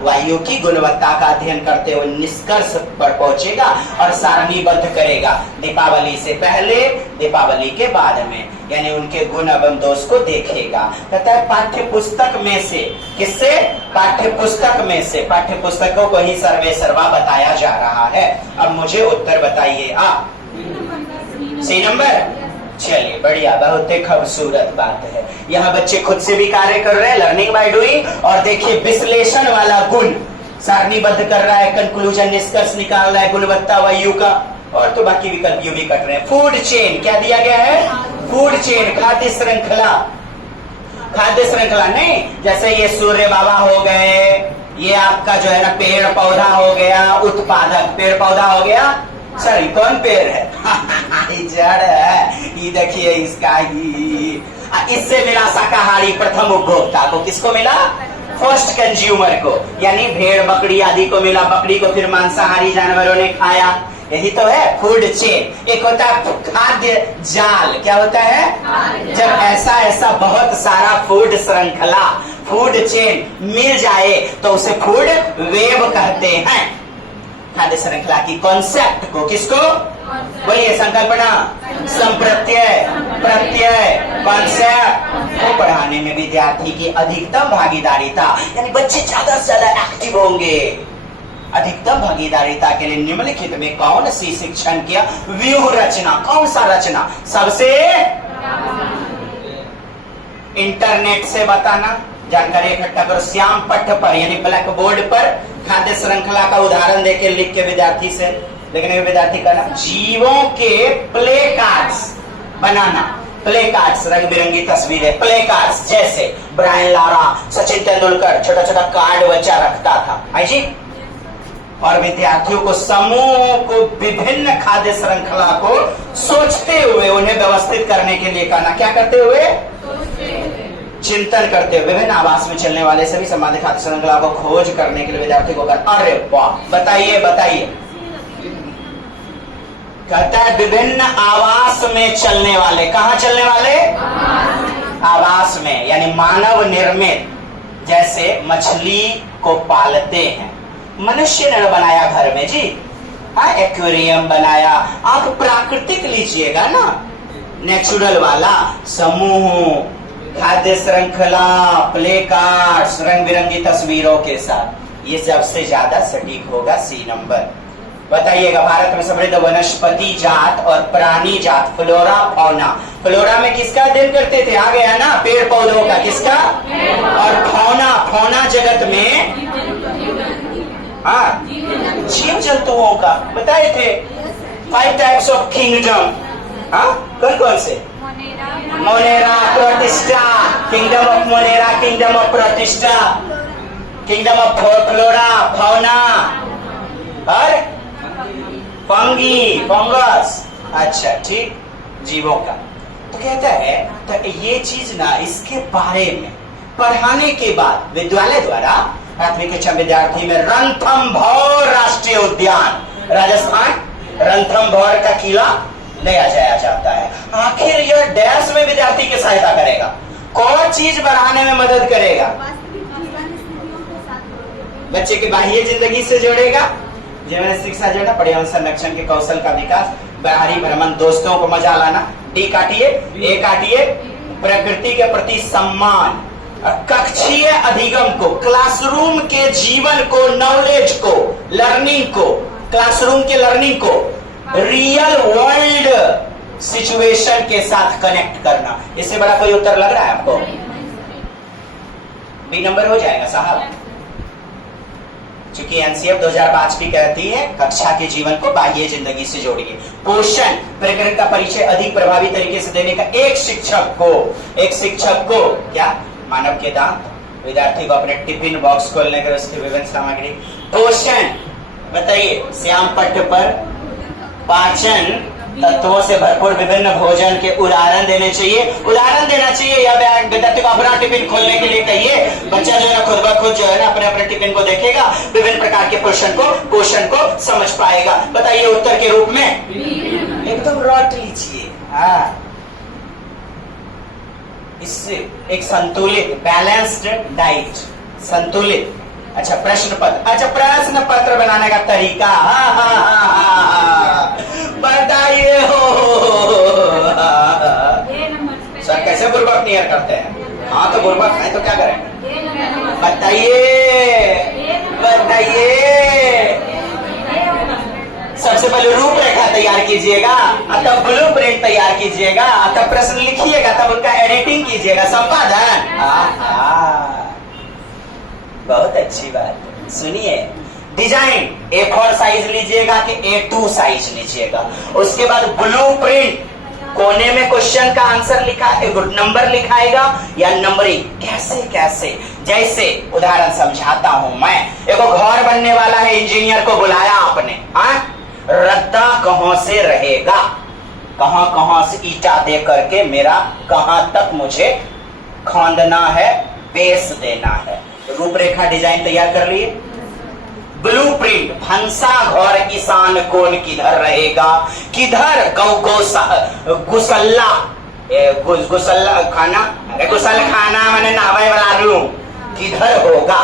वायु की गुणवत्ता का अध्ययन करते हुए निष्कर्ष पर पहुंचेगा और सारणीबद्ध करेगा। दीपावली से पहले, दीपावली के बाद में, यानी उनके गुण एवं दोष को देखेगा। कहता है पाठ्य पुस्तक में से, किससे? पाठ्य पुस्तक में से। पाठ्य पुस्तकों को ही सर्वे सर्वा बताया जा रहा है। अब मुझे उत्तर बताइए आप। C number. चलिए बढ़िया, बहुत ही खूबसूरत बात है। यहाँ बच्चे खुद से भी कार्य कर रहे हैं, लर्निंग बाय डूइंग। और देखिए विश्लेषण वाला गुण सारणीबद्ध कर रहा है, कंक्लूजन, निष्कर्ष निकाल रहा है गुणवत्ता वायु का। और तो बाकी विकल्प यू भी कट रहे हैं। फूड चेन, क्या दिया गया है? फूड चेन, खाद्य श्रृंखला। खाद्य श्रृंखला नहीं, जैसे ये सूर्य बाबा हो गए, ये आपका जो है ना पेड़ पौधा हो गया, उत्पादक पेड़ पौधा हो गया, सॉरी कौन पेड़ है? ये जड़ है। ये देखिए इसका ही, इससे मिला शाकाहारी प्रथम उपभोक्ता को। किसको मिला? फर्स्ट कंज्यूमर को, यानी भेड़ बकरी आदि को मिला। बकरी को फिर मांसाहारी जानवरों ने खाया। यही तो है फूड चेन। एक होता है खाद्य जाल। क्या होता है? जब ऐसा ऐसा बहुत सारा फूड श्रृंखला, फूड चेन मिल जाए तो उसे फूड वेब कहते हैं। खाद्य श्रृंखला की कॉन्सेप्ट को, किसको बोलिए? संकल्पना, संप्रत्यय, प्रत्यय, कॉन्सेप्ट को पढ़ाने में विद्यार्थी की अधिकतम भागीदारिता, यानी बच्चे ज्यादा से ज्यादा एक्टिव होंगे। अधिकतम भागीदारिता के लिए निम्नलिखित में कौन सी शिक्षण की व्यूह रचना, कौन सा रचना सबसे? इंटरनेट से बताना, जानकारी इकट्ठा करो। श्याम पट्ट पर यानी ब्लैक बोर्ड पर खाद्य श्रृंखला का उदाहरण देके लिख के विद्यार्थी से लिखने में विद्यार्थी का नाम। जीवों के प्ले कार्ड्स बनाना। प्ले कार्ड्स, रंग बिरंगी तस्वीरें, प्ले कार्ड्स। जैसे ब्रायन लारा, सचिन तेंदुलकर छोटा छोटा कार्ड बच्चा रखता था। आई जी। और विद्यार्थियों को समूह को विभिन्न खाद्य श्रृंखला को सोचते हुए उन्हें व्यवस्थित करने के लिए कहना। क्या करते हुए? चिंतन करते हुए विभिन्न आवास में चलने वाले सभी संबंधित खाद्य श्रृंखला को खोज करने के लिए विद्यार्थी को कर। अरे वाह, बताइए बताइए। कहता है विभिन्न आवास में चलने वाले। कहाँ चलने वाले? आवास में, यानी मानव निर्मित। जैसे मछली को पालते हैं, मनुष्य ने बनाया घर में जी। हाँ, एक्वेरियम बनाया। आप प्राकृतिक लीजिएगा ना, नेचुरल वाला। समूह, खाद्य श्रृंखला, प्ले कार्ड्स, रंग बिरंगी तस्वीरों के साथ, ये सबसे ज्यादा सटीक होगा सी नंबर। बताइएगा, भारत में समृद्ध वनस्पति जात और प्राणी जात, फ्लोरा फौना। फ्लोरा में किसका अध्ययन करते थे? आ गया ना, पेड़ पौधों का। किसका? और फौना, फौना जगत में जीव जंतुओं का बताए थे। 5 टाइप्स ऑफ किंगडम। कौन कौन से? Monera, protista, kingdom of Monera, kingdom of protista, kingdom of flora, fauna और फंगी, फंगस। अच्छा ठीक, जीवों का। तो कहता है तो ये चीज ना, इसके बारे में पढ़ाने के बाद विद्यालय द्वारा प्राथमिक शिक्षा विद्यार्थी में रणथंभौर राष्ट्रीय उद्यान, राजस्थान, रणथंभौर का किला नया जाया जाता है। आखिर यह डैश में विद्यार्थी की सहायता करेगा, कौन चीज बढ़ाने में मदद करेगा? बच्चे की बाह्य जिंदगी से जोड़ेगा, जीवन शिक्षा जोड़ना, पर्यावरण संरक्षण के कौशल का विकास, बाहरी भ्रमण, दोस्तों को मजा लाना। डी काटिए, ए काटिए, प्रकृति के प्रति सम्मान, कक्षीय अधिगम को, क्लासरूम के जीवन को, नॉलेज को, लर्निंग को, क्लासरूम के लर्निंग को रियल वर्ल्ड सिचुएशन के साथ कनेक्ट करना। इससे बड़ा कोई उत्तर लग रहा है आपको? बी नंबर हो जाएगा साहब, क्योंकि एनसीएफ 2005 की कहती है कक्षा के जीवन को बाह्य जिंदगी से जोड़िए। पोषण, प्रकृति का परिचय अधिक प्रभावी तरीके से देने का एक शिक्षक को क्या? मानव के दांत, विद्यार्थी को अपने टिफिन बॉक्स खोलने कर उसकी विभिन्न सामग्री। पोषण बताइए, श्याम पट्ट पर पाचन तत्वों से भरपूर विभिन्न भोजन के उदाहरण देने चाहिए, उदाहरण देना चाहिए। या विद्यार्थी को अपना टिफिन खोलने के लिए कहिए। बच्चा जो है ना खुद ब खुद जो है ना अपने अपने टिफिन को देखेगा, विभिन्न प्रकार के पोषण को समझ पाएगा। बताइए उत्तर के रूप में एकदम रट लीजिए। हाँ, इससे एक संतुलित, बैलेंस्ड डाइट, संतुलित। अच्छा प्रश्न पत्र, अच्छा प्रश्न पत्र बनाने का तरीका। बताइए हो सर, कैसे बुर्बक क्लियर करते हैं? हाँ तो बुर्बक है तो क्या करें? बताइए। सबसे पहले रूपरेखा तैयार कीजिएगा, तब ब्लूप्रिंट तैयार कीजिएगा, तब प्रश्न लिखिएगा, तब उनका एडिटिंग कीजिएगा, संपादन। बहुत अच्छी बात। सुनिए, डिजाइन A4 साइज लीजिएगा कि A2 साइज लीजिएगा। उसके बाद ब्लूप्रिंट, कोने में क्वेश्चन का आंसर लिखा है, नंबर लिखाएगा या नंबरिंग, कैसे कैसे। जैसे उदाहरण समझाता हूं मैं, एक घर बनने वाला है, इंजीनियर को बुलाया आपने, हाँ रद्दा कहां से रहेगा, कहां कहां से ईटा दे करके मेरा कहां तक मुझे खोदना है, बेस देना है। रूपरेखा डिजाइन तैयार कर लिए। ब्लूप्रिंट, भंसा घर ईशान कोण किधर रहेगा, किधर गुसल्ला गुसल्ला खाना, अरे गुसल खाना मैंने नहावे वाला रूम किधर होगा,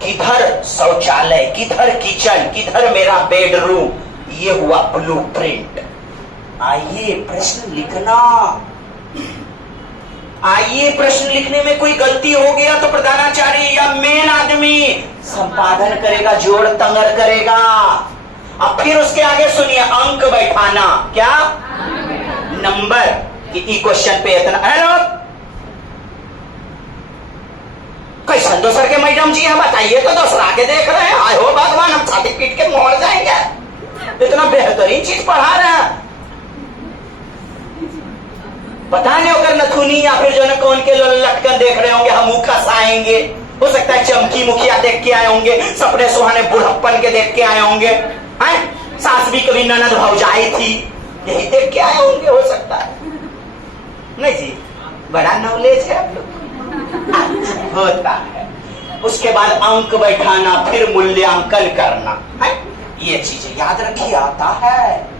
किधर शौचालय, किधर किचन, किधर मेरा बेडरूम, ये हुआ ब्लूप्रिंट। आइए प्रश्न लिखना, आइए प्रश्न लिखने में कोई गलती हो गया तो प्रधानाचार्य या मेन आदमी संपादन करेगा, जोड़ तंगर करेगा। अब फिर उसके आगे सुनिए, अंक बैठाना, क्या नंबर कि ई क्वेश्चन पे इतना। हेलो कैसन दोसर के मैडम जी हैं बताइए तो, दूसरा के देख रहे हैं, आए हो भगवान हम छाती पीट के मोड़ जाएंगे, इतना बेहतरीन चीज पढ़ा रहे हैं। पता नहीं होकर नथुनी या फिर जो न कौन के लटकन देख रहे होंगे, हम मुखस आएंगे, हो सकता है चमकी मुखिया देख के आए होंगे, सपने सुहाने बुढ़प्पन के देख के आए होंगे, हैं सास भी कभी ननद भौजाई थी, यही देख के आए होंगे, हो सकता है। नहीं जी, बड़ा नॉलेज है आप लोग। होता है। उसके बाद अंक बैठाना, फिर मूल्यांकन करना है, ये चीजें याद रखिए, आता है।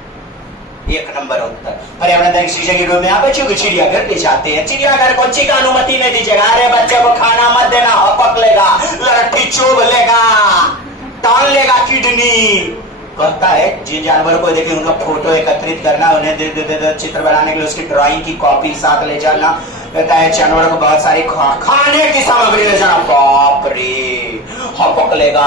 एक नंबर उत्तर। पर्यावरण दैनिक शिक्षा के रूप में आप बच्चों को चिड़ियाघर ले जाते हैं, चिड़ियाघर बच्चे का अनुमति नहीं दीजिएगा, अरे बच्चे को खाना मत देना, हपक लेगा, लड़ठी चुभ लेगा, तान लेगा किडनी। कहता है जिन जानवर को देखे उनका फोटो एकत्रित करना, उन्हें चित्र बनाने के लिए उसकी ड्राइंग की कॉपी साथ ले जाना। कहता है जानवर को बहुत सारी खाने की सामग्री ले जाना, बाप रे हपक लेगा,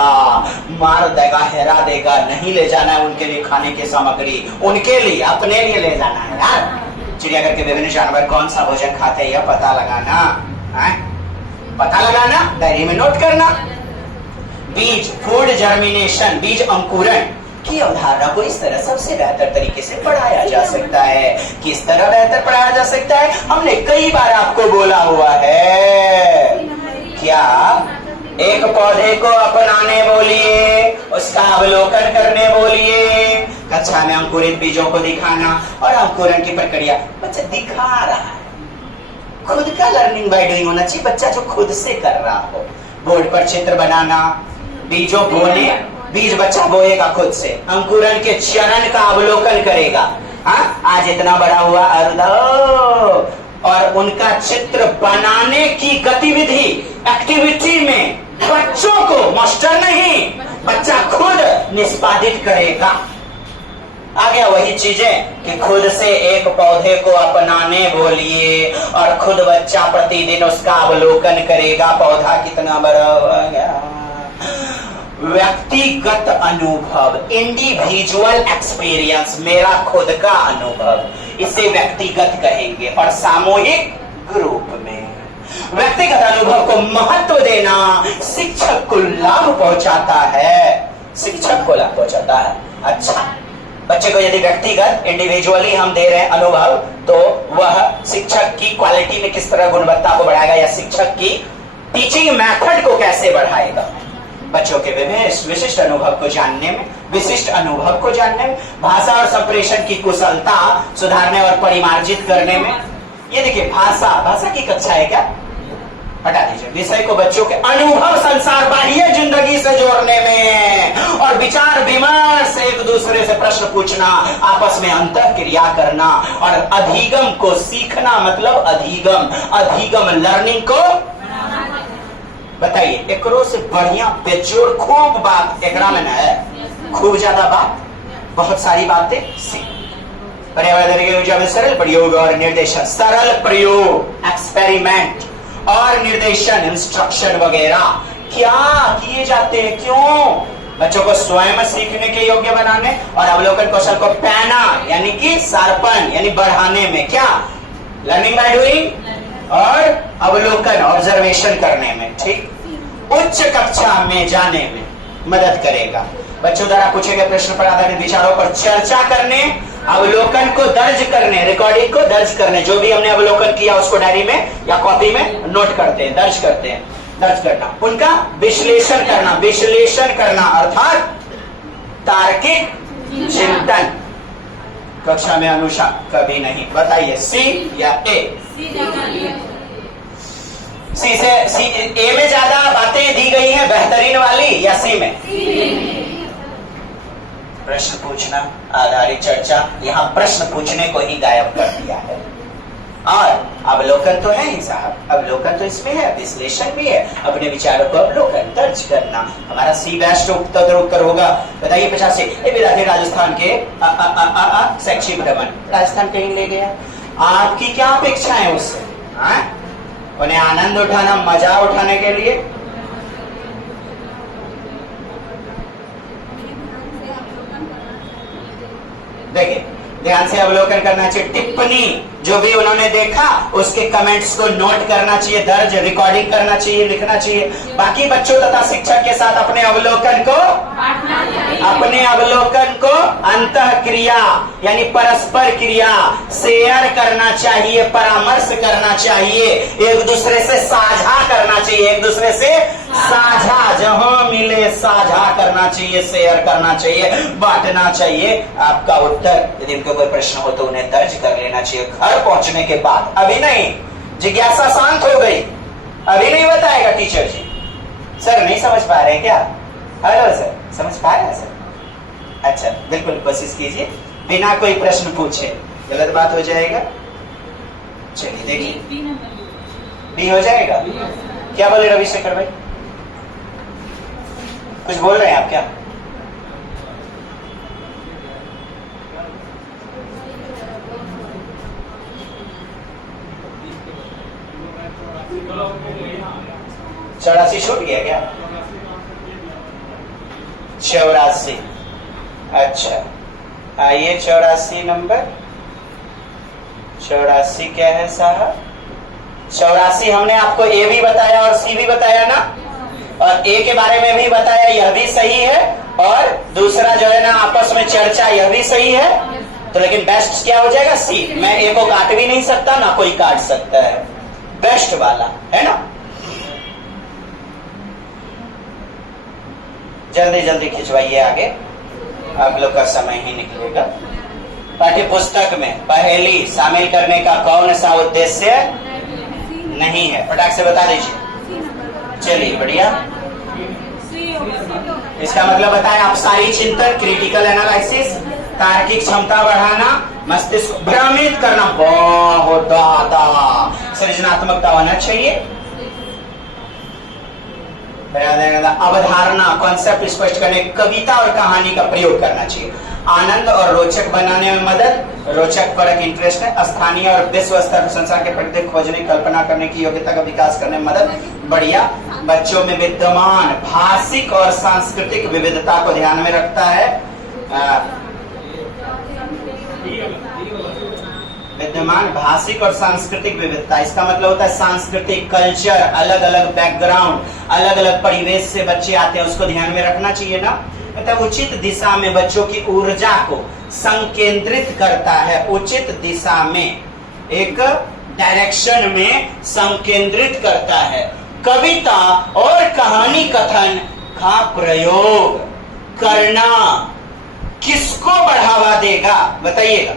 मार देगा, हेरा देगा, नहीं ले जाना है उनके लिए खाने की सामग्री, उनके लिए अपने लिए ले जाना है यार। चिड़ियाघर के विभिन्न जानवर कौन सा भोजन खाते हैं यह पता लगाना है, पता लगाना, डायरी में नोट करना। बीज, फूड जर्मिनेशन, बीज अंकुरण की अवधारणा को इस तरह सबसे बेहतर तरीके से पढ़ाया जा सकता है। किस तरह बेहतर पढ़ाया जा सकता है, हमने कई बार आपको बोला हुआ है। क्या एक पौधे को अपनाने बोलिए, उसका अवलोकन करने बोलिए, कक्षा में अंकुरित बीजों को दिखाना और अंकुरण की प्रक्रिया बच्चा दिखा रहा है। खुद का लर्निंग बाय डूइंग होना चाहिए, बच्चा जो खुद से कर रहा हो। बोर्ड पर चित्र बनाना, बीजों बोने, बीज बच्चा बोएगा खुद से, अंकुरण के चरण का अवलोकन करेगा। हाँ, आज इतना बड़ा हुआ और उनका चित्र बनाने की गतिविधि, एक्टिविटी में बच्चों को, मास्टर नहीं, बच्चा खुद निष्पादित करेगा। आ गया वही चीजें कि खुद से एक पौधे को अपनाने बोलिए और खुद बच्चा प्रतिदिन उसका अवलोकन करेगा, पौधा कितना बड़ा हो गया। व्यक्तिगत अनुभव, इंडिविजुअल एक्सपीरियंस, मेरा खुद का अनुभव, इसे व्यक्तिगत कहेंगे। और सामूहिक ग्रुप में व्यक्तिगत अनुभव को महत्व देना शिक्षक को लाभ पहुंचाता है, शिक्षक को लाभ पहुंचाता है। अच्छा, बच्चे को यदि व्यक्तिगत इंडिविजुअली हम दे रहे हैं अनुभव, तो वह शिक्षक की क्वालिटी में किस तरह गुणवत्ता को बढ़ाएगा या शिक्षक की टीचिंग मेथड को कैसे बढ़ाएगा। बच्चों के विशिष्ट अनुभव को जानने में, विशिष्ट अनुभव को जानने में, भाषा और संप्रेषण की कुशलता सुधारने और परिमार्जित करने में। ये देखिए, भाषा की कक्षा है क्या, हटा दीजिए। विषय को बच्चों के अनुभव संसार बाह्य जिंदगी से जोड़ने में और विचार विमर्श, एक दूसरे से प्रश्न पूछना, आपस में अंतर क्रिया करना और अधिगम को सीखना, मतलब अधिगम लर्निंग को। बताइए, एकरो से बढ़िया बेजोड़ खूब बात एकरा में है, खूब ज्यादा बात, बहुत सारी बातें सीख। पर्यावरण के ऊर्जा में सरल प्रयोग और निर्देशन, सरल प्रयोग, एक्सपेरिमेंट और निर्देशन, इंस्ट्रक्शन वगैरह क्या किए जाते हैं, क्यों? बच्चों को स्वयं सीखने के योग्य बनाने और अवलोकन कौशल को पैना यानी कि शार्पन यानी बढ़ाने में, क्या लर्निंग बाय डूइंग और अवलोकन ऑब्जर्वेशन करने में, ठीक, उच्च कक्षा में जाने में मदद करेगा। बच्चों द्वारा पूछे गए प्रश्न पर आधारित विचारों पर चर्चा करने, अवलोकन को दर्ज करने, रिकॉर्डिंग को दर्ज करने, जो भी हमने अवलोकन किया उसको डायरी में या कॉपी में नोट करते हैं, दर्ज करते हैं, दर्ज करना, उनका विश्लेषण करना अर्थात तार्किक चिंतन। कक्षा में अनुषा कभी नहीं। बताइए सी या ए? सी से सी, ए में ज्यादा बातें दी गई हैं बेहतरीन वाली या सी में? प्रश्न पूछना आधारित चर्चा, यहाँ प्रश्न पूछने को ही गायब कर दिया है। और अवलोकन तो है ही साहब, अवलोकन तो इसमें है, विश्लेषण भी है, अपने विचारों को अवलोकन दर्ज करना। हमारा सी बेस्ट उत्तर होगा। बताइए 85 विद्यार्थी राजस्थान के शैक्षिक भ्रमण, राजस्थान कहीं ले गया, आपकी क्या अपेक्षा है उससे? उन्हें आनंद उठाना, मजा उठाने के लिए देखिए ध्यान से अवलोकन करना चाहिए। टिप्पणी जो भी उन्होंने देखा उसके कमेंट्स को नोट करना चाहिए, दर्ज रिकॉर्डिंग करना चाहिए, लिखना चाहिए। बाकी बच्चों तथा शिक्षक के साथ अपने अवलोकन को अंतः क्रिया यानी परस्पर क्रिया शेयर करना चाहिए, परामर्श करना चाहिए, एक दूसरे से साझा करना चाहिए, एक दूसरे से साझा जहां मिले साझा करना चाहिए, शेयर करना चाहिए, बांटना चाहिए। आपका उत्तर यदि उनके कोई प्रश्न हो तो उन्हें दर्ज कर लेना चाहिए घर पहुंचने के बाद। अभी नहीं, जिज्ञासा शांत हो गई, अभी नहीं बताएगा टीचर जी। सर नहीं समझ पा रहे क्या? हेलो सर, समझ पा रहे हैं सर? अच्छा, बिल्कुल कोशिश कीजिए बिना कोई प्रश्न पूछे, गलत बात हो जाएगा। चलिए देखिए बी हो जाएगा। क्या बोले रविशेखर भाई? कुछ बोल रहे हैं आप क्या? चौरासी छूट गया क्या? 84। अच्छा आइए 84 नंबर। 84 क्या है साहब? 84 हमने आपको ए भी बताया और सी भी बताया ना, और ए के बारे में भी बताया, यह भी सही है, और दूसरा जो है ना आपस में चर्चा, यह भी सही है। तो लेकिन बेस्ट क्या हो जाएगा? सी। मैं ए को काट भी नहीं सकता, ना कोई काट सकता है, बेस्ट वाला है ना। जल्दी जल्दी खिंचवाइए आगे, आप लोग का समय ही निकलेगा। पाठ्य पुस्तक में पहेली शामिल करने का कौन सा उद्देश्य नहीं है? फटाक से बता दीजिए। चलिए बढ़िया, इसका मतलब बताएं आप। सारी चिंतन, क्रिटिकल एनालिसिस, तार्किक क्षमता बढ़ाना, मस्तिष्क भ्रमित करना, बहुत ज्यादा सृजनात्मकता होना चाहिए, अवधारणा कॉन्सेप्ट स्पष्ट करने, कविता और कहानी का प्रयोग करना चाहिए, आनंद और रोचक बनाने में मदद, रोचक परक इंटरेस्ट है, स्थानीय और विश्व स्तर संसार के प्रत्येक खोजने कल्पना करने की योग्यता का विकास करने में मदद, बढ़िया। बच्चों में विद्यमान भाषिक और सांस्कृतिक विविधता को ध्यान में रखता है। विद्यमान भाषिक और सांस्कृतिक विविधता, इसका मतलब होता है सांस्कृतिक कल्चर, अलग अलग बैकग्राउंड, अलग अलग परिवेश से बच्चे आते हैं, उसको ध्यान में रखना चाहिए ना। मतलब उचित दिशा में बच्चों की ऊर्जा को संकेंद्रित करता है, उचित दिशा में, एक डायरेक्शन में संकेंद्रित करता है। कविता और कहानी कथन का प्रयोग करना किसको बढ़ावा देगा बताइएगा?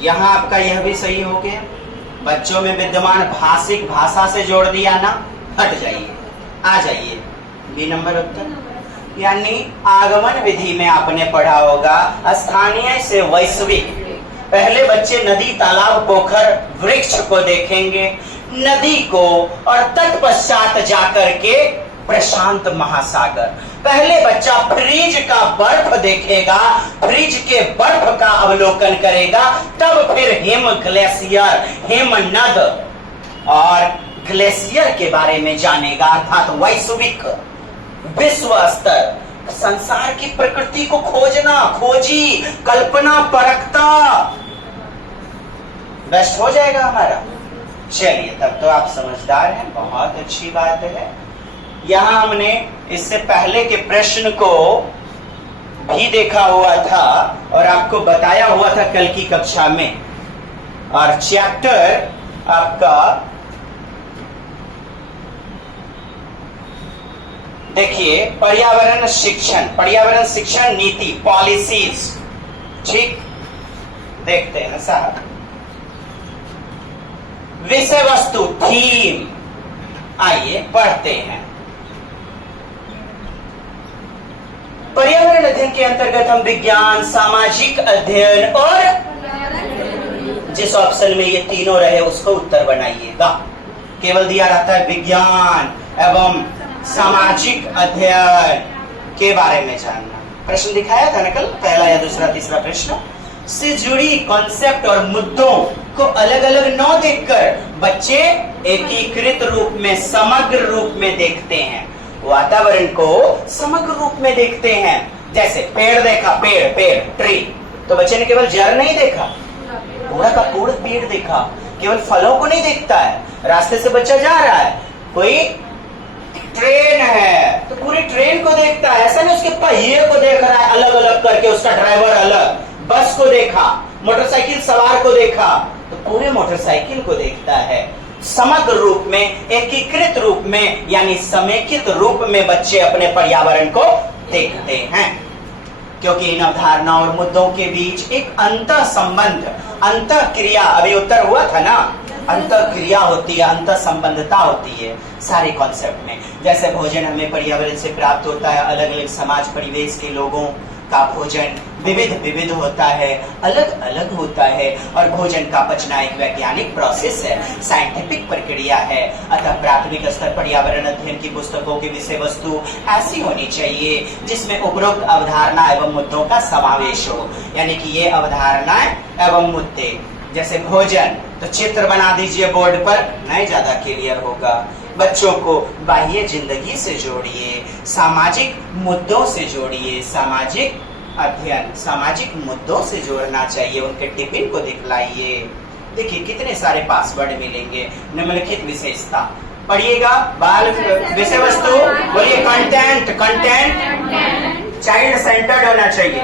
यहाँ आपका यह भी सही हो गया। बच्चों में विद्यमान भाषिक, भाषा से जोड़ दिया ना, हट जाइए, आ जाइए बी नंबर उत्तर। यानी आगमन विधि में आपने पढ़ा होगा स्थानीय से वैश्विक। पहले बच्चे नदी, तालाब, पोखर, वृक्ष को देखेंगे, नदी को, और तत्पश्चात जाकर के प्रशांत महासागर। पहले बच्चा फ्रिज का बर्फ देखेगा, फ्रिज के बर्फ का अवलोकन करेगा, तब फिर हिम ग्लेशियर, हिम नद और ग्लेशियर के बारे में जानेगा, अर्थात वैश्विक, विश्व स्तर, संसार की प्रकृति को खोजना, खोजी, कल्पना, परखता, बेस्ट हो जाएगा हमारा। चलिए तब तो आप समझदार हैं, बहुत अच्छी बात है। यहां हमने इससे पहले के प्रश्न को भी देखा हुआ था और आपको बताया हुआ था कल की कक्षा में, और चैप्टर आपका देखिए पर्यावरण शिक्षण नीति, पॉलिसीज, ठीक, देखते हैं साहब। विषय वस्तु, थीम, आइए पढ़ते हैं। पर्यावरण अध्ययन के अंतर्गत हम विज्ञान, सामाजिक अध्ययन और जिस ऑप्शन में ये तीनों रहे उसको उत्तर बनाइएगा। केवल दिया रहता है विज्ञान एवं सामाजिक अध्ययन के बारे में जानना। प्रश्न दिखाया था ना कल, पहला या दूसरा तीसरा प्रश्न से जुड़ी कॉन्सेप्ट और मुद्दों को अलग अलग न देखकर बच्चे एकीकृत रूप में, समग्र रूप में देखते हैं। वातावरण को समग्र रूप में देखते हैं। जैसे पेड़ देखा, पेड़ ट्री, तो बच्चे ने केवल जड़ नहीं देखा, पूरा का पूरा पेड़ देखा। केवल फलों को नहीं देखता है। रास्ते से बच्चा जा रहा है, कोई ट्रेन है तो पूरी ट्रेन को देखता है, ऐसा नहीं उसके पहिए को देख रहा है अलग अलग करके, उसका ड्राइवर अलग। बस को देखा, मोटरसाइकिल सवार को देखा तो पूरे मोटरसाइकिल को देखता है। समग्र रूप में, एकीकृत रूप में, यानी समेकित रूप में बच्चे अपने पर्यावरण को देखते हैं। क्योंकि इन अवधारणाओं और मुद्दों के बीच एक अंतः संबंध, अंतः क्रिया, अभी उत्तर हुआ था ना, अंतः क्रिया होती है, अंतः संबंधता होती है सारे कॉन्सेप्ट में। जैसे भोजन हमें पर्यावरण से प्राप्त होता है, अलग अलग समाज परिवेश के लोगों का भोजन विविध होता है, अलग अलग होता है, और भोजन का पचना एक वैज्ञानिक प्रोसेस है, साइंटिफिक प्रक्रिया है। अतः प्राथमिक स्तर पर्यावरण अध्ययन की पुस्तकों की विषय वस्तु ऐसी होनी चाहिए जिसमें उपरोक्त अवधारणा एवं मुद्दों का समावेश हो। यानी कि ये अवधारणाएं एवं मुद्दे, जैसे भोजन, तो चित्र बना दीजिए बोर्ड पर, नहीं ज्यादा क्लियर होगा। बच्चों को बाह्य जिंदगी से जोड़िए, सामाजिक मुद्दों से जोड़िए, सामाजिक अध्ययन सामाजिक मुद्दों से जोड़ना चाहिए। उनके टिफिन को दिखलाइए। देखिए कितने सारे पासवर्ड मिलेंगे। निम्नलिखित विशेषता पढ़िएगा। बाल विषय वस्तु, बोलिए कंटेंट चाइल्ड सेंटर्ड होना चाहिए।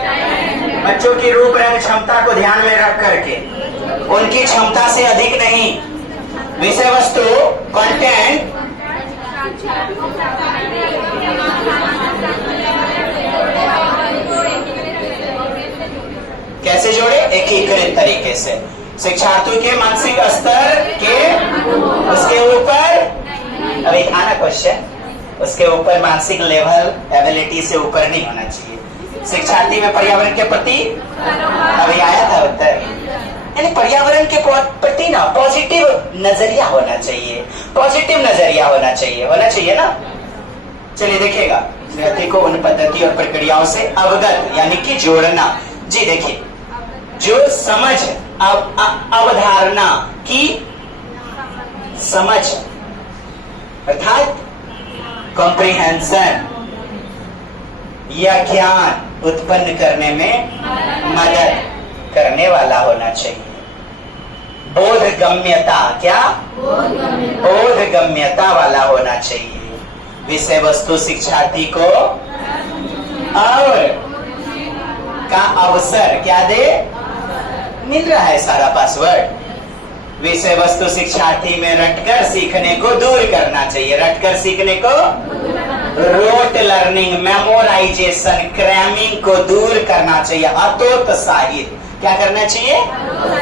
बच्चों की रूप रंग क्षमता को ध्यान में रख करके, उनकी क्षमता से अधिक नहीं। विषय वस्तु, कंटेंट, कैसे जोड़े? एकीकृत तरीके से। शिक्षार्थियों के मानसिक स्तर के उसके ऊपर, अभी था ना क्वेश्चन, उसके ऊपर मानसिक लेवल एबिलिटी से ऊपर नहीं होना चाहिए। शिक्षार्थी में पर्यावरण के प्रति, अभी आया था उत्तर, यानी पर्यावरण के प्रति ना पॉजिटिव नजरिया होना चाहिए, पॉजिटिव नजरिया होना चाहिए ना। चलिए देखिएगा, विद्यार्थी को उन पद्धति और प्रक्रियाओं से अवगत यानी कि जोड़ना। जी देखिए, जो समझ, अवधारणा की समझ अर्थात कॉम्प्रिहेंशन या ज्ञान उत्पन्न करने में मदद करने वाला होना चाहिए। बोधगम्यता, क्या? बोधगम्यता वाला होना चाहिए। विषय वस्तु शिक्षार्थी को और का अवसर क्या दे? मिल रहा है सारा पासवर्ड। विषय वस्तु शिक्षार्थी में रटकर सीखने को दूर करना चाहिए। रटकर सीखने को, रोट लर्निंग, मेमोराइजेशन, क्रैमिंग को दूर करना चाहिए। हतोत्साहित, क्या करना चाहिए?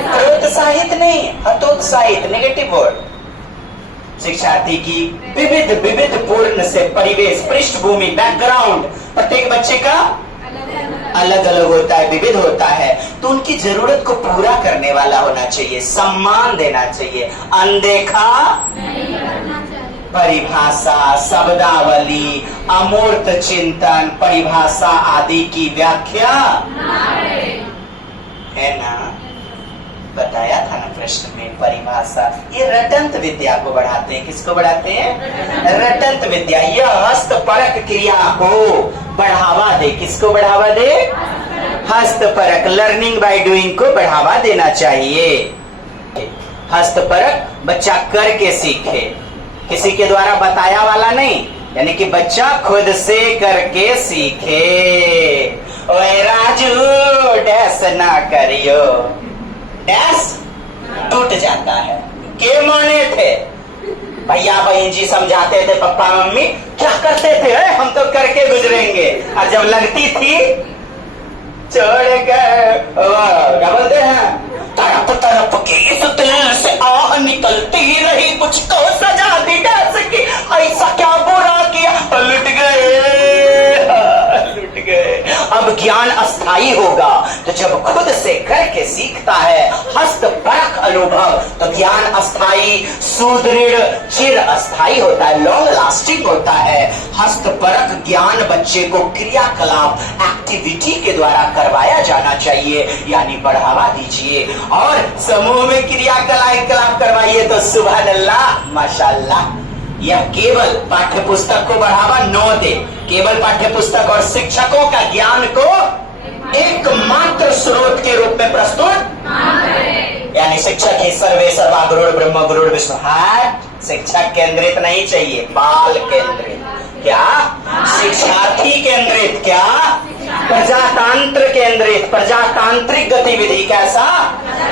प्रोत्साहित नहीं, हतोत्साहित, नेगेटिव वर्ड। शिक्षार्थी की विविध पूर्ण से परिवेश, पृष्ठभूमि, बैकग्राउंड, प्रत्येक बच्चे का अलग अलग होता है, विविध होता है, तो उनकी जरूरत को पूरा करने वाला होना चाहिए, सम्मान देना चाहिए। अनदेखा परिभाषा, शब्दावली, अमूर्त चिंतन, परिभाषा आदि की व्याख्या है ना, बताया था ना प्रश्न में। परिभाषा ये रटंत विद्या को बढ़ाते हैं। किसको बढ़ाते हैं? रटंत विद्या। यह हस्तपरक क्रिया को बढ़ावा दे। किसको बढ़ावा दे? हस्तपरक, लर्निंग बाय डूइंग को बढ़ावा देना चाहिए। हस्तपरक बच्चा करके सीखे, किसी के द्वारा बताया वाला नहीं, यानी कि बच्चा खुद से करके सीखे। ओए राजू डैश ना करियो, डैश टूट जाता है। के माने थे भैया बहन जी समझाते थे, पप्पा मम्मी क्या करते थे, हम तो करके गुजरेंगे। और जब लगती थी छोड़ कर, क्या बोलते हैं, तरफ तरफ के इस दिल से आह निकलती रही, मुझको सजा दी डर की, ऐसा क्या बुरा किया, लुट गए। अब ज्ञान अस्थाई होगा तो जब खुद से करके सीखता है, हस्तपरक अनुभव, तो ज्ञान अस्थाई, सुदृढ़, चिर अस्थाई होता है, लॉन्ग लास्टिंग होता है। हस्तपरक ज्ञान बच्चे को क्रियाकलाप, एक्टिविटी के द्वारा करवाया जाना चाहिए, यानी बढ़ावा दीजिए। और समूह में क्रियाकलाप करवाइए तो सुभान अल्लाह, माशाअल्लाह। यह केवल पाठ्य पुस्तक को बढ़ावा न दे, केवल पाठ्य पुस्तक और शिक्षकों का ज्ञान को एकमात्र स्रोत के रूप में प्रस्तुत, यानी शिक्षक ही सर्वे सर्वा गुरुर ब्रह्म गुरुर विष्णु। शिक्षक केंद्रित नहीं चाहिए, बाल केंद्रित। क्या? शिक्षार्थी केंद्रित। क्या? प्रजातंत्र केंद्रित, प्रजातांत्रिक गतिविधि कैसा,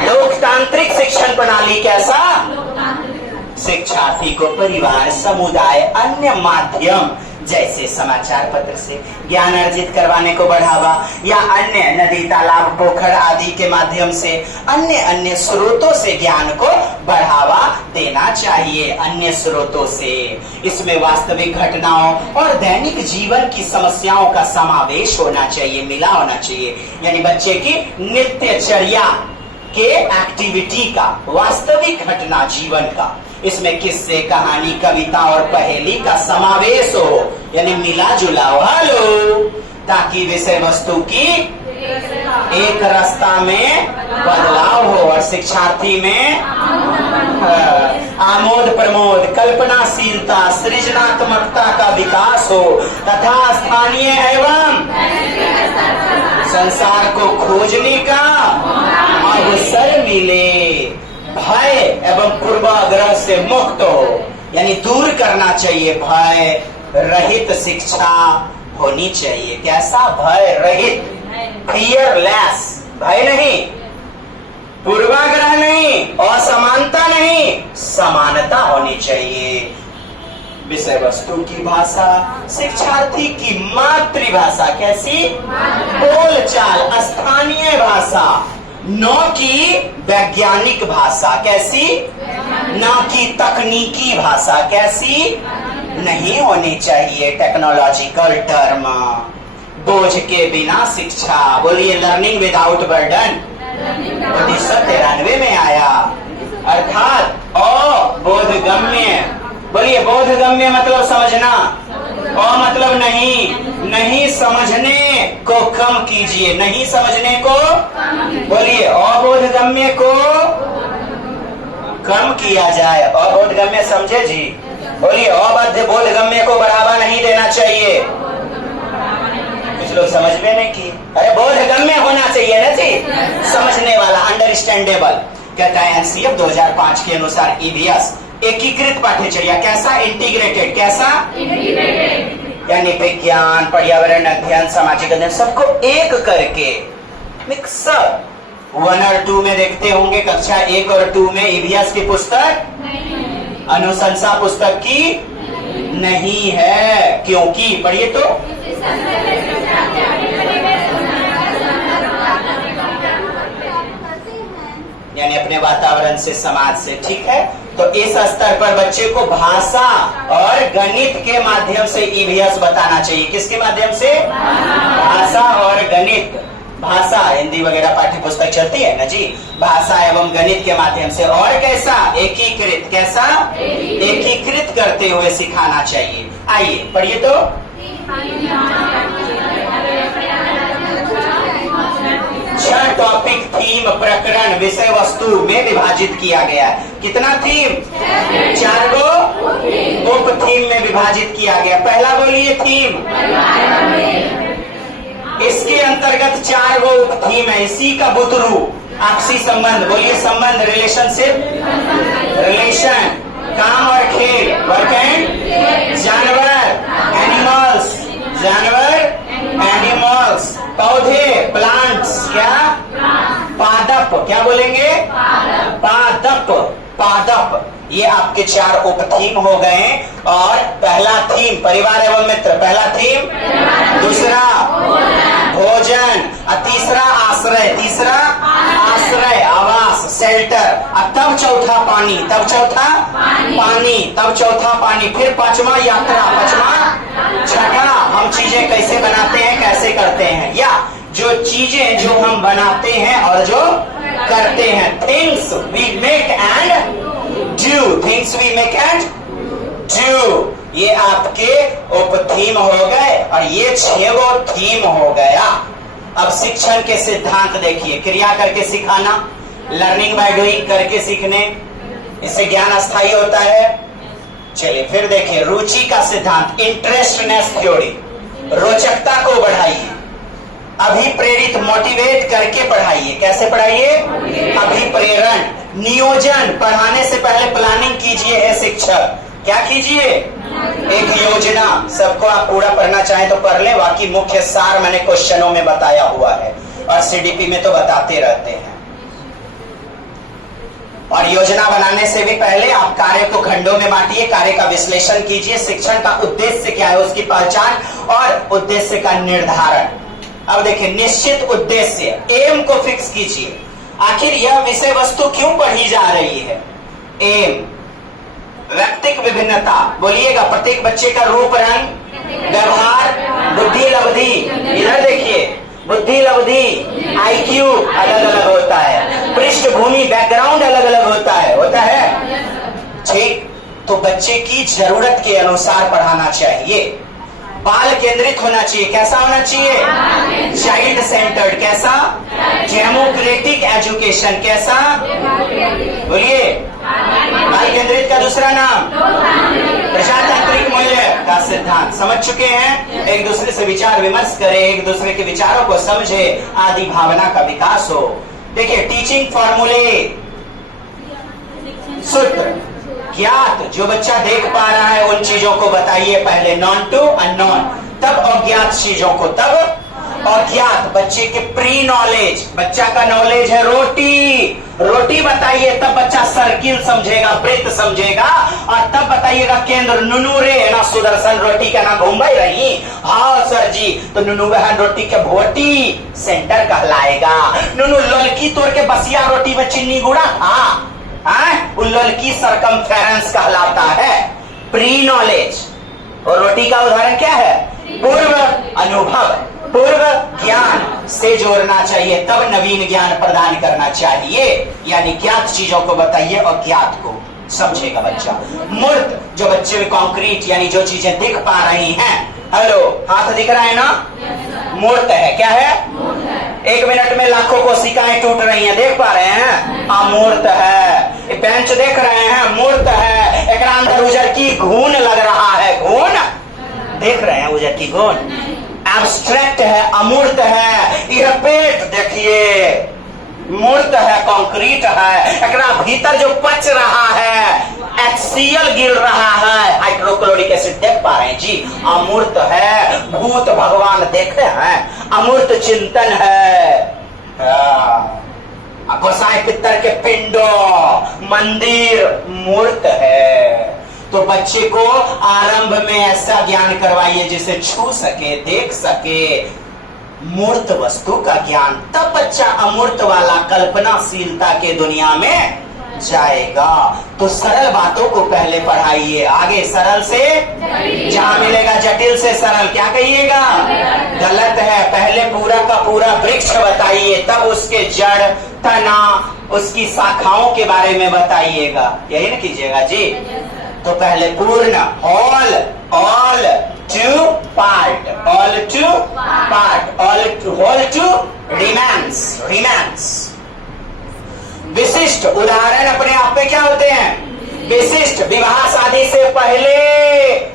लोकतांत्रिक शिक्षण प्रणाली कैसा, शिक्षार्थी को परिवार, समुदाय, अन्य माध्यम जैसे समाचार पत्र से ज्ञान अर्जित करवाने को बढ़ावा, या अन्य नदी, तालाब, पोखर आदि के माध्यम से अन्य अन्य स्रोतों से ज्ञान को बढ़ावा देना चाहिए। अन्य स्रोतों से इसमें वास्तविक घटनाओं और दैनिक जीवन की समस्याओं का समावेश होना चाहिए, मिला होना चाहिए। यानी बच्चे की नित्यचर्या के एक्टिविटी का, वास्तविक घटना जीवन का, इसमें किस्से, कहानी, कविता और पहेली का समावेश हो, यानी मिला जुला हो, हेलो, ताकि विषय वस्तु की एक रास्ता में बदलाव हो और शिक्षार्थी में आमोद प्रमोद, कल्पनाशीलता, सृजनात्मकता का विकास हो तथा स्थानीय एवं संसार को खोजने का अवसर मिले। भय एवं पूर्वाग्रह से मुक्त हो, यानी दूर करना चाहिए, भय रहित शिक्षा होनी चाहिए। कैसा? भय रहित, फियरलेस, भय नहीं, पूर्वाग्रह नहीं, असमानता नहीं, समानता होनी चाहिए। विषय वस्तु की भाषा, शिक्षार्थी की मातृभाषा कैसी, बोलचाल, स्थानीय भाषा, न की वैज्ञानिक भाषा कैसी, न की तकनीकी भाषा कैसी नहीं होनी चाहिए, टेक्नोलॉजिकल टर्म। बोझ के बिना शिक्षा, बोलिए लर्निंग विदाउट बर्डन, 1993 में आया। अर्थात बोधगम्य, बोलिए बोधगम्य मतलब समझना, मतलब नहीं समझने को कम कीजिए, नहीं समझने को, बोलिए अबोधगम्य को कम किया जाए, अबोधगम्य समझे जी, बोलिए अबद्ध बोधगम्य को बढ़ावा नहीं देना चाहिए। कुछ लोग समझ में नहीं की, अरे बोधगम्य होना चाहिए ना जी, समझने वाला, अंडरस्टैंडेबल। कहता है एनसीएफ 2005 के अनुसार ईवीएस एकीकृत पाठ्यचर्या कैसा, इंटीग्रेटेड, कैसा, यानी विज्ञान, पर्यावरण अध्ययन, सामाजिक अध्ययन सबको एक करके मिक्सर। 1 और 2 में देखते होंगे, कक्षा 1 और 2 में ईवीएस की पुस्तक अनुशंसा पुस्तक की नहीं है, क्योंकि पढ़िए तो यानी अपने वातावरण से, समाज से, ठीक है। तो इस स्तर पर बच्चे को भाषा और गणित के माध्यम से ईवीएस बताना चाहिए। किसके माध्यम से? भाषा और गणित। भाषा, हिंदी वगैरह पाठ्य पुस्तक चलती है ना जी, भाषा एवं गणित के माध्यम से। और कैसा? एकीकृत। कैसा? एकीकृत करते हुए सिखाना चाहिए। आइए पढ़िए तो, टॉपिक, थीम, प्रकरण, विषय वस्तु में विभाजित किया गया है। कितना थीम? 4 गो उप थीम में विभाजित किया गया। पहला बोलिए थीम, इसके अंतर्गत 4 गो उप थीम है। इसी का बुतरू आपसी संबंध, बोलिए संबंध, रिलेशनशिप, रिलेशन, काम और खेल, वर्क एंड, जानवर, एनिमल्स, जानवर, एनिमल्स, पौधे, प्लांट्स, क्या, पादप, क्या बोलेंगे, पादप, पादप, ये आपके 4 उप थीम हो गए। और पहला थीम परिवार एवं मित्र, पहला थीम, दूसरा भोजन, और तीसरा आश्रय, तीसरा आश्रय आवास शेल्टर, और तब चौथा पानी, तब चौथा पानी, तब चौथा पानी, फिर पांचवा यात्रा, पांचवा छठा हम चीजें कैसे बनाते हैं, कैसे करते हैं, या जो चीजें जो हम बनाते हैं और जो करते हैं, things we make and do, things we make and do, ये आपके उप थीम हो गए। और ये 6 गो थीम हो गया। अब शिक्षण के सिद्धांत देखिए, क्रिया करके सिखाना, लर्निंग बाय डूइंग, करके सीखने, इससे ज्ञान अस्थायी होता है। चलिए फिर देखिए रुचि का सिद्धांत, इंटरेस्टनेस थ्योरी, रोचकता को बढ़ाइए, अभिप्रेरित मोटिवेट करके पढ़ाइए, कैसे पढ़ाइए, अभिप्रेरण, नियोजन, पढ़ाने से पहले प्लानिंग कीजिए है शिक्षक, क्या कीजिए, एक योजना। सबको आप पूरा पढ़ना चाहें तो पढ़ लें, बाकी मुख्य सार मैंने क्वेश्चनों में बताया हुआ है और सीडीपी में तो बताते रहते हैं। और योजना बनाने से भी पहले आप कार्य को खंडों में बांटिए, कार्य का विश्लेषण कीजिए, शिक्षण का उद्देश्य क्या है उसकी पहचान और उद्देश्य का निर्धारण। अब देखिए निश्चित उद्देश्य, एम को फिक्स कीजिए, आखिर यह विषय वस्तु क्यों पढ़ी जा रही है। एम, व्यक्तिक विभिन्नता, बोलिएगा, प्रत्येक बच्चे का रूप रंग व्यवहार, बुद्धि लब्धि, इधर देखिए, बुद्धि लब्धि आईक्यू अलग अलग होता है, पृष्ठभूमि बैकग्राउंड अलग अलग होता है, ठीक। तो बच्चे की जरूरत के अनुसार पढ़ाना चाहिए, बाल केंद्रित होना चाहिए, कैसा होना चाहिए, चाइल्ड सेंटर्ड, कैसा, डेमोक्रेटिक एजुकेशन, कैसा, बोलिए, बाल केंद्रित का दूसरा नाम, प्रजातांत्रिक मूल्य का सिद्धांत। समझ चुके हैं, एक दूसरे से विचार विमर्श करें, एक दूसरे के विचारों को समझे, आदि भावना का विकास हो। देखिए टीचिंग फॉर्मूले, सूत्र, ज्ञात, जो बच्चा देख पा रहा है उन चीजों को बताइए पहले, नॉन टू अननोन, तब अज्ञात चीजों को, तब अज्ञात, बच्चे के प्री नॉलेज, बच्चा का नॉलेज है रोटी, रोटी बताइए, तब बच्चा सर्किल समझेगा, वृत्त समझेगा, और तब बताइएगा केंद्र, नुनू रे ना सुदर्शन रोटी का ना घूमबाई रही, हाँ सर जी, तो नुनू बहन रोटी के भोटी सेंटर कहलाएगा। नुनू ललकी तोड़ के बसिया रोटी में चीनी गुड़ा था, उल्लल की सरकमफेरेंस कहलाता है, प्री नॉलेज। और रोटी का उदाहरण क्या है, पूर्व अनुभव, पूर्व ज्ञान से जोड़ना चाहिए, तब नवीन ज्ञान प्रदान करना चाहिए, यानी ज्ञात चीजों को बताइए और ज्ञात को समझेगा बच्चा। मूर्त, जो बच्चे में कॉन्क्रीट यानी जो चीजें दिख पा रही हैं, हेलो हाथ दिख रहा है ना, मूर्त है, क्या है, 1 मिनट में लाखों कोशिकाएं टूट रही हैं, देख पा रहे हैं, अमूर्त है। बेंच देख रहे हैं, मूर्त है, एक अंदर उजर की घून लग रहा है, घून देख रहे हैं, उजर की घून, एब्स्ट्रैक्ट है, अमूर्त है। यह पेट देखिए, मूर्त है, कंक्रीट है, एकरा भीतर जो पच रहा है, HCl गिर रहा है, हाइड्रोक्लोरिक एसिड देख पा रहे हैं जी, अमूर्त है। भूत भगवान देख रहे हैं, अमूर्त चिंतन है। गोसाई पितर के पिंडो, मंदिर मूर्त है। तो बच्चे को आरंभ में ऐसा ज्ञान करवाइए जिसे छू सके, देख सके, मूर्त वस्तु का ज्ञान, तब बच्चा अमूर्त वाला कल्पनाशीलता के दुनिया में जाएगा। तो सरल बातों को पहले पढ़ाइए, आगे सरल से जहां मिलेगा जटिल से सरल, क्या कहिएगा, गलत है। पहले पूरा का पूरा वृक्ष बताइए, तब उसके जड़, तना, उसकी शाखाओं के बारे में बताइएगा, यही ना कीजिएगा जी। तो पहले पूर्ण, whole, whole to part, whole to part, whole to whole to remains, remains. विशिष्ट उदाहरण अपने आप में क्या होते हैं, विशिष्ट, विवाह शादी से पहले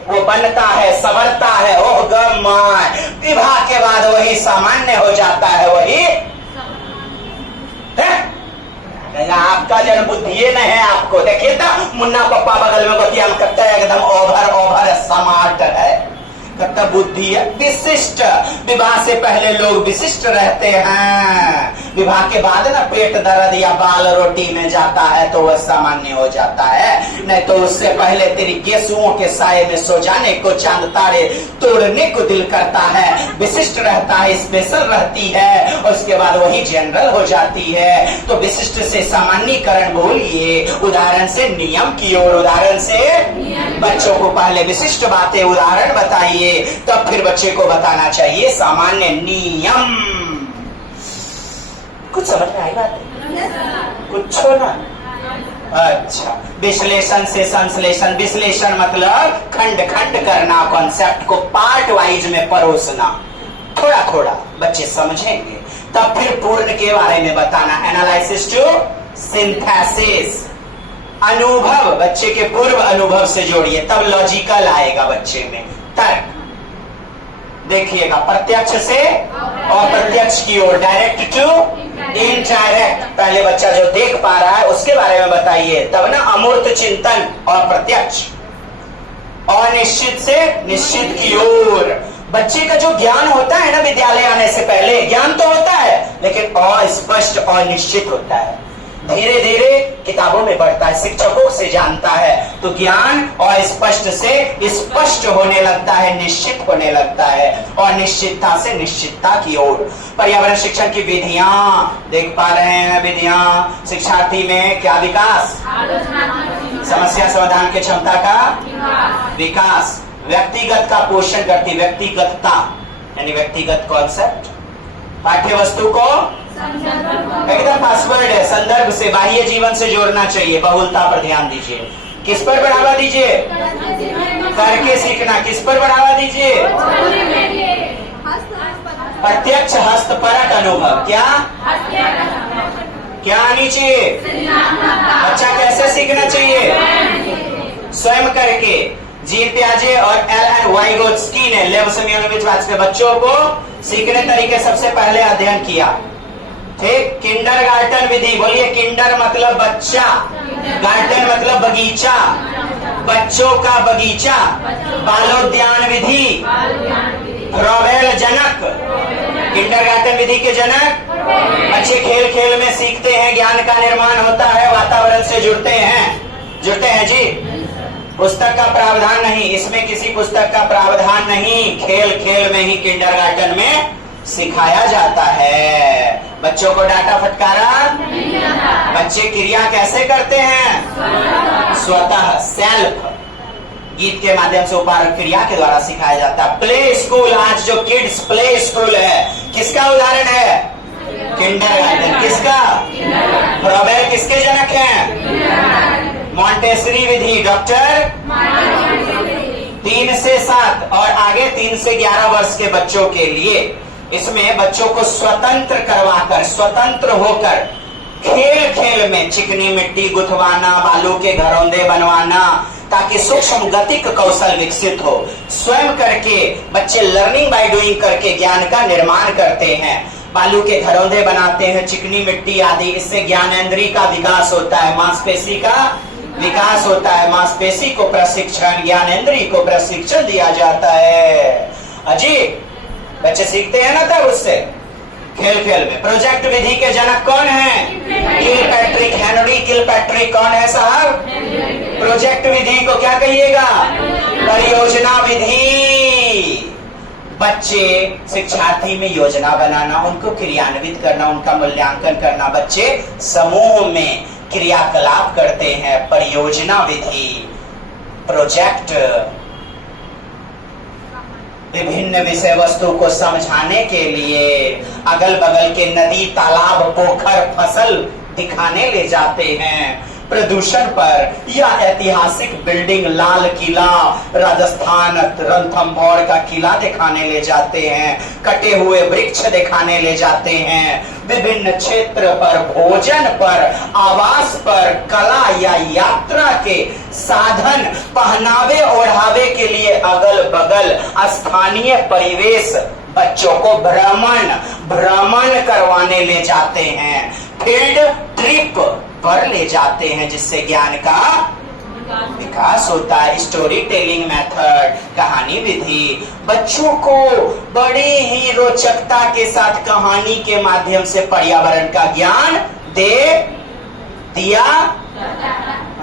वो बनता है, संवरता है, ओह गम, विवाह के बाद वही सामान्य हो जाता है, वही है? आपका जन बुद्धि नहीं है आपको। देखिए तो मुन्ना पप्पा बगल में बतिया करते हैं, एकदम ओभर ओभर स्मार्ट है, कब बुद्धि है विशिष्ट। विवाह से पहले लोग विशिष्ट रहते हैं, विवाह के बाद ना पेट दर्द या बाल रोटी में जाता है तो वह सामान्य हो जाता है, नहीं तो उससे पहले तेरी केसुओं के साये में सो जाने को, चांद तारे तोड़ने को दिल करता है। विशिष्ट रहता है, स्पेशल रहती है, और उसके बाद वही जनरल हो जाती है। तो विशिष्ट से सामान्यकरण बोलिए, उदाहरण से नियम की ओर, उदाहरण से बच्चों को पहले विशिष्ट बातें उदाहरण बताइए, तब फिर बच्चे को बताना चाहिए सामान्य नियम। कुछ समझ में आई बात? कुछ ना। अच्छा, विश्लेषण से संश्लेषण। विश्लेषण मतलब खंड खंड करना, कॉन्सेप्ट को पार्ट वाइज में परोसना, थोड़ा थोड़ा बच्चे समझेंगे। तब फिर पूर्ण के बारे में बताना, एनालिसिस टू सिंथेसिस। अनुभव बच्चे के पूर्व अनुभव से जोड़िए, तब लॉजिकल आएगा बच्चे में, तर्क। देखिएगा, प्रत्यक्ष से अप्रत्यक्ष की ओर, डायरेक्ट टू इनडायरेक्ट। पहले बच्चा जो देख पा रहा है उसके बारे में बताइए, तब ना अमूर्त चिंतन और प्रत्यक्ष। अनिश्चित से निश्चित की ओर। बच्चे का जो ज्ञान होता है ना विद्यालय आने से पहले, ज्ञान तो होता है लेकिन अस्पष्ट अनिश्चित होता है, धीरे धीरे किताबों में बढ़ता है, शिक्षकों से जानता है, तो ज्ञान अस्पष्ट से स्पष्ट होने लगता है, निश्चित होने लगता है, और निश्चितता से निश्चितता की ओर। पर्यावरण शिक्षण की विधियां देख पा रहे हैं, विधियां शिक्षार्थी में क्या विकास, समस्या समाधान की क्षमता का विकास, व्यक्तिगत का पोषण करती, व्यक्तिगतता यानी व्यक्तिगत कॉन्सेप्ट। पाठ्य वस्तु को एकदम पासवर्ड है, संदर्भ से, बाह्य जीवन से जोड़ना चाहिए। बहुलता पर ध्यान दीजिए। किस पर बढ़ावा दीजिए? करके सीखना। किस पर बढ़ावा दीजिए? प्रत्यक्ष हस्तपरक अनुभव। क्या क्या आनी चाहिए? बच्चा कैसे सीखना चाहिए? स्वयं करके। जीन पियाजे और एल.एन. वाइगोत्स्की ने लेव सेमियोनोविच के बच्चों को सीखने तरीके सबसे पहले अध्ययन किया। ठीक, किंडरगार्टन विधि। बोलिए, किंडर मतलब बच्चा, गार्टन मतलब बगीचा, बच्चों का बगीचा। बालोद्यान विधि, फ्रॉबेल जनक, किंडरगार्टन विधि के जनक। बच्चे खेल खेल में सीखते हैं, ज्ञान का निर्माण होता है, वातावरण से जुड़ते हैं जी। पुस्तक का प्रावधान नहीं, इसमें किसी पुस्तक का प्रावधान नहीं, खेल खेल में ही किंडरगार्टन में सिखाया जाता है। बच्चों को डांटा फटकारा बच्चे क्रिया कैसे करते हैं? स्वतः, सेल्फ। गीत के माध्यम से उपारोक्त क्रिया के द्वारा सिखाया जाता है। प्ले स्कूल, आज जो किड्स प्ले स्कूल है, किसका उदाहरण है? किंडरगार्टन। किसका? फ्रॉबेल किसके जनक हैं? मॉन्टेसरी विधि, डॉक्टर 3 से 7 और आगे 3 से 11 वर्ष के बच्चों के लिए। इसमें बच्चों को स्वतंत्र करवाकर, स्वतंत्र होकर खेल खेल में चिकनी मिट्टी गुथवाना, बालू के घरौंदे बनवाना, ताकि सूक्ष्म गतिक कौशल विकसित हो। स्वयं करके बच्चे लर्निंग बाय डूइंग करके ज्ञान का निर्माण करते हैं। बालू के घरौंदे बनाते हैं, चिकनी मिट्टी आदि। इससे ज्ञानेंद्रिय का विकास होता है, मांसपेशी का विकास होता है। मांसपेशी को प्रशिक्षण, ज्ञानेंद्रिय को प्रशिक्षण दिया जाता है। अजी, बच्चे सीखते हैं ना तब उससे, खेल खेल में। प्रोजेक्ट विधि के जनक कौन है? Kilpatrick, Henry Kilpatrick. कौन है साहब? प्रोजेक्ट विधि को क्या कहिएगा? परियोजना विधि। बच्चे, शिक्षार्थी में योजना बनाना, उनको क्रियान्वित करना, उनका मूल्यांकन करना। बच्चे समूह में क्रियाकलाप करते हैं, परियोजना विधि, प्रोजेक्ट। विभिन्न विषय वस्तु को समझाने के लिए अगल बगल के नदी, तालाब, पोखर, फसल दिखाने ले जाते हैं। प्रदूषण पर या ऐतिहासिक बिल्डिंग, लाल किला, राजस्थान रणथंभौर का किला दिखाने ले जाते हैं। कटे हुए वृक्ष दिखाने ले जाते हैं। विभिन्न क्षेत्र पर, भोजन पर, आवास पर, कला या यात्रा के साधन, पहनावे ओढ़ावे के लिए अगल बगल स्थानीय परिवेश, बच्चों को भ्रमण करवाने ले जाते हैं। फील्ड ट्रिप पर ले जाते हैं, जिससे ज्ञान का विकास होता है। स्टोरी टेलिंग मेथड, कहानी विधि, बच्चों को बड़ी ही रोचकता के साथ कहानी के माध्यम से पर्यावरण का ज्ञान दिया।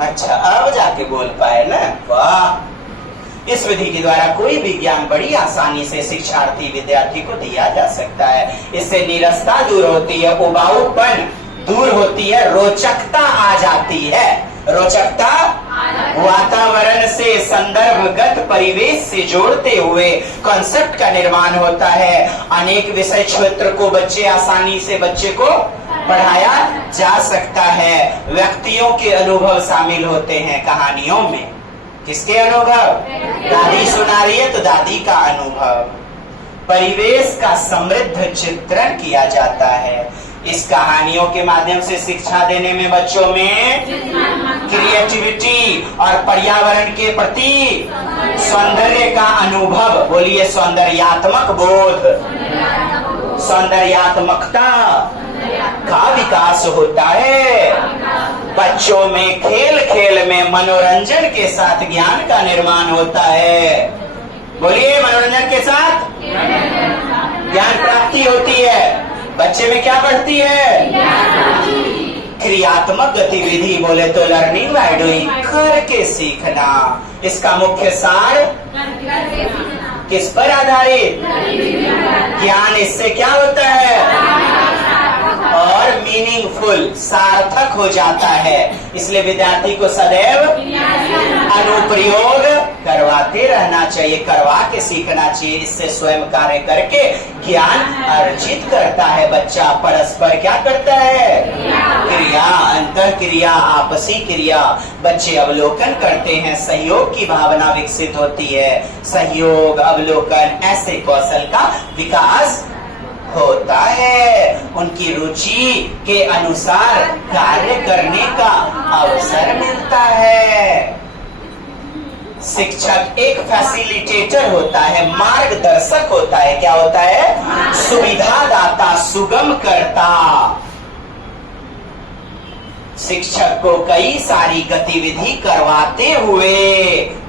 अच्छा, अब जाके बोल पाए ना, वाह। इस विधि के द्वारा कोई भी ज्ञान बड़ी आसानी से शिक्षार्थी विद्यार्थी को दिया जा सकता है। इससे नीरसता दूर होती है, उबाऊपन दूर होती है, रोचकता आ जाती है। रोचकता वातावरण से संदर्भगत परिवेश से जोड़ते हुए कॉन्सेप्ट का निर्माण होता है। अनेक विषय क्षेत्र को बच्चे को पढ़ाया जा सकता है। व्यक्तियों के अनुभव शामिल होते हैं कहानियों में। किसके अनुभव? दादी सुना रही है तो दादी का अनुभव। परिवेश का समृद्ध चित्रण किया जाता है। इस कहानियों के माध्यम से शिक्षा देने में बच्चों में क्रिएटिविटी और पर्यावरण के प्रति सौंदर्य का अनुभव, बोलिए सौंदर्यात्मक बोध, सौंदर्यात्मकता का विकास होता है। बच्चों में खेल खेल में मनोरंजन के साथ ज्ञान का निर्माण होता है। बोलिए मनोरंजन के साथ ज्ञान प्राप्ति होती है। बच्चे में क्या बढ़ती है? क्रियात्मक गतिविधि, बोले तो लर्निंग बाय डूइंग, करके सीखना। इसका मुख्य सार किस पर आधारित? ज्ञान इससे क्या होता है? और मीनिंगफुल, सार्थक हो जाता है। इसलिए विद्यार्थी को सदैव अनुप्रयोग करवाते रहना चाहिए, करवा के सीखना चाहिए। इससे स्वयं कार्य करके ज्ञान अर्जित करता है बच्चा। परस्पर क्या करता है? क्रिया, अंतः क्रिया, आपसी क्रिया। बच्चे अवलोकन करते हैं, सहयोग की भावना विकसित होती है। सहयोग, अवलोकन, ऐसे कौशल का विकास होता है। उनकी रुचि के अनुसार कार्य करने का अवसर मिलता है। शिक्षक एक फैसिलिटेटर होता है, मार्गदर्शक होता है। क्या होता है? सुविधा दाता, सुगम करता। शिक्षक को कई सारी गतिविधि करवाते हुए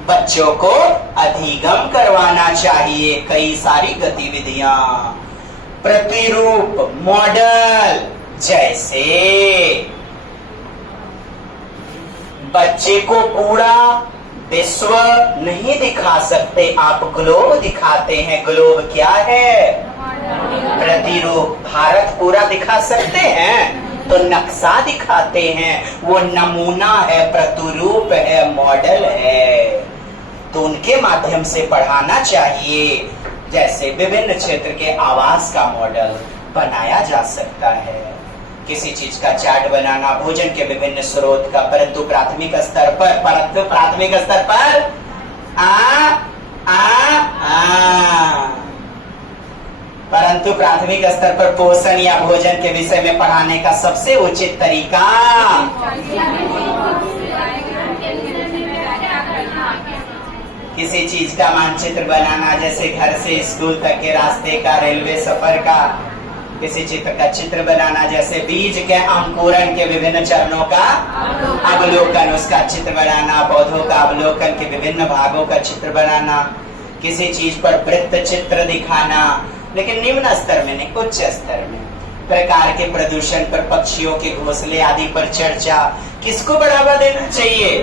बच्चों को अधिगम करवाना चाहिए। कई सारी गतिविधियां, प्रतिरूप, मॉडल, जैसे बच्चे को पूरा विश्व नहीं दिखा सकते, आप ग्लोब दिखाते हैं। ग्लोब क्या है? प्रतिरूप। भारत पूरा दिखा सकते हैं तो नक्शा दिखाते हैं, वो नमूना है, प्रतिरूप है, मॉडल है। तो उनके माध्यम से पढ़ाना चाहिए। जैसे विभिन्न क्षेत्र के आवास का मॉडल बनाया जा सकता है। किसी चीज का चार्ट बनाना, भोजन के विभिन्न स्रोत का, परंतु प्राथमिक स्तर पर परंतु प्राथमिक स्तर पर पोषण या भोजन के विषय में पढ़ाने का सबसे उचित तरीका किसी चीज का मानचित्र बनाना, जैसे घर से स्कूल तक के रास्ते का, रेलवे सफर का। किसी चित्र का चित्र बनाना, जैसे बीज के अंकुरण के विभिन्न चरणों का अवलोकन, उसका चित्र बनाना। पौधों का अवलोकन के विभिन्न भागों का चित्र बनाना। किसी चीज पर वृत्त चित्र दिखाना, लेकिन निम्न स्तर में नहीं, उच्च स्तर में। प्रकार के प्रदूषण पर, पक्षियों के घोंसले आदि पर चर्चा। किसको बढ़ावा देना चाहिए?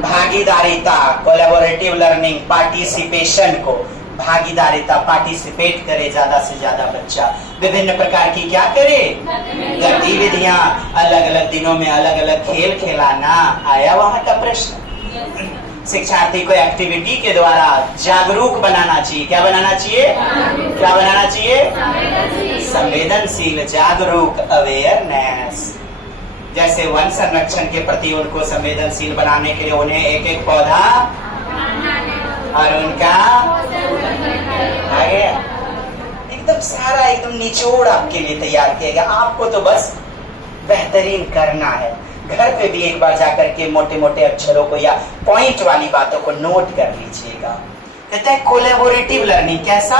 भागीदारिता, कोलैबोरेटिव लर्निंग, पार्टिसिपेशन को। भागीदारिता, पार्टिसिपेट करे ज्यादा से ज्यादा बच्चा। विभिन्न प्रकार की क्या करे? गतिविधियां, अलग अलग दिनों में अलग अलग खेल खिलाना। आया वहां का प्रश्न? शिक्षार्थी को एक्टिविटी के द्वारा जागरूक बनाना चाहिए। क्या बनाना चाहिए? क्या बनाना चाहिए? संवेदनशील, जागरूक, अवेयरनेस। जैसे वन संरक्षण के प्रति उनको संवेदनशील बनाने के लिए उन्हें एक एक पौधा और उनका आगे एकदम सारा एकदम निचोड़ आपके लिए तैयार किया गया। आपको तो बस बेहतरीन करना है। घर पे भी एक बार जाकर के मोटे मोटे अक्षरों को या पॉइंट वाली बातों को नोट कर लीजिएगा। कहते हैं कोलैबोरेटिव लर्निंग। कैसा?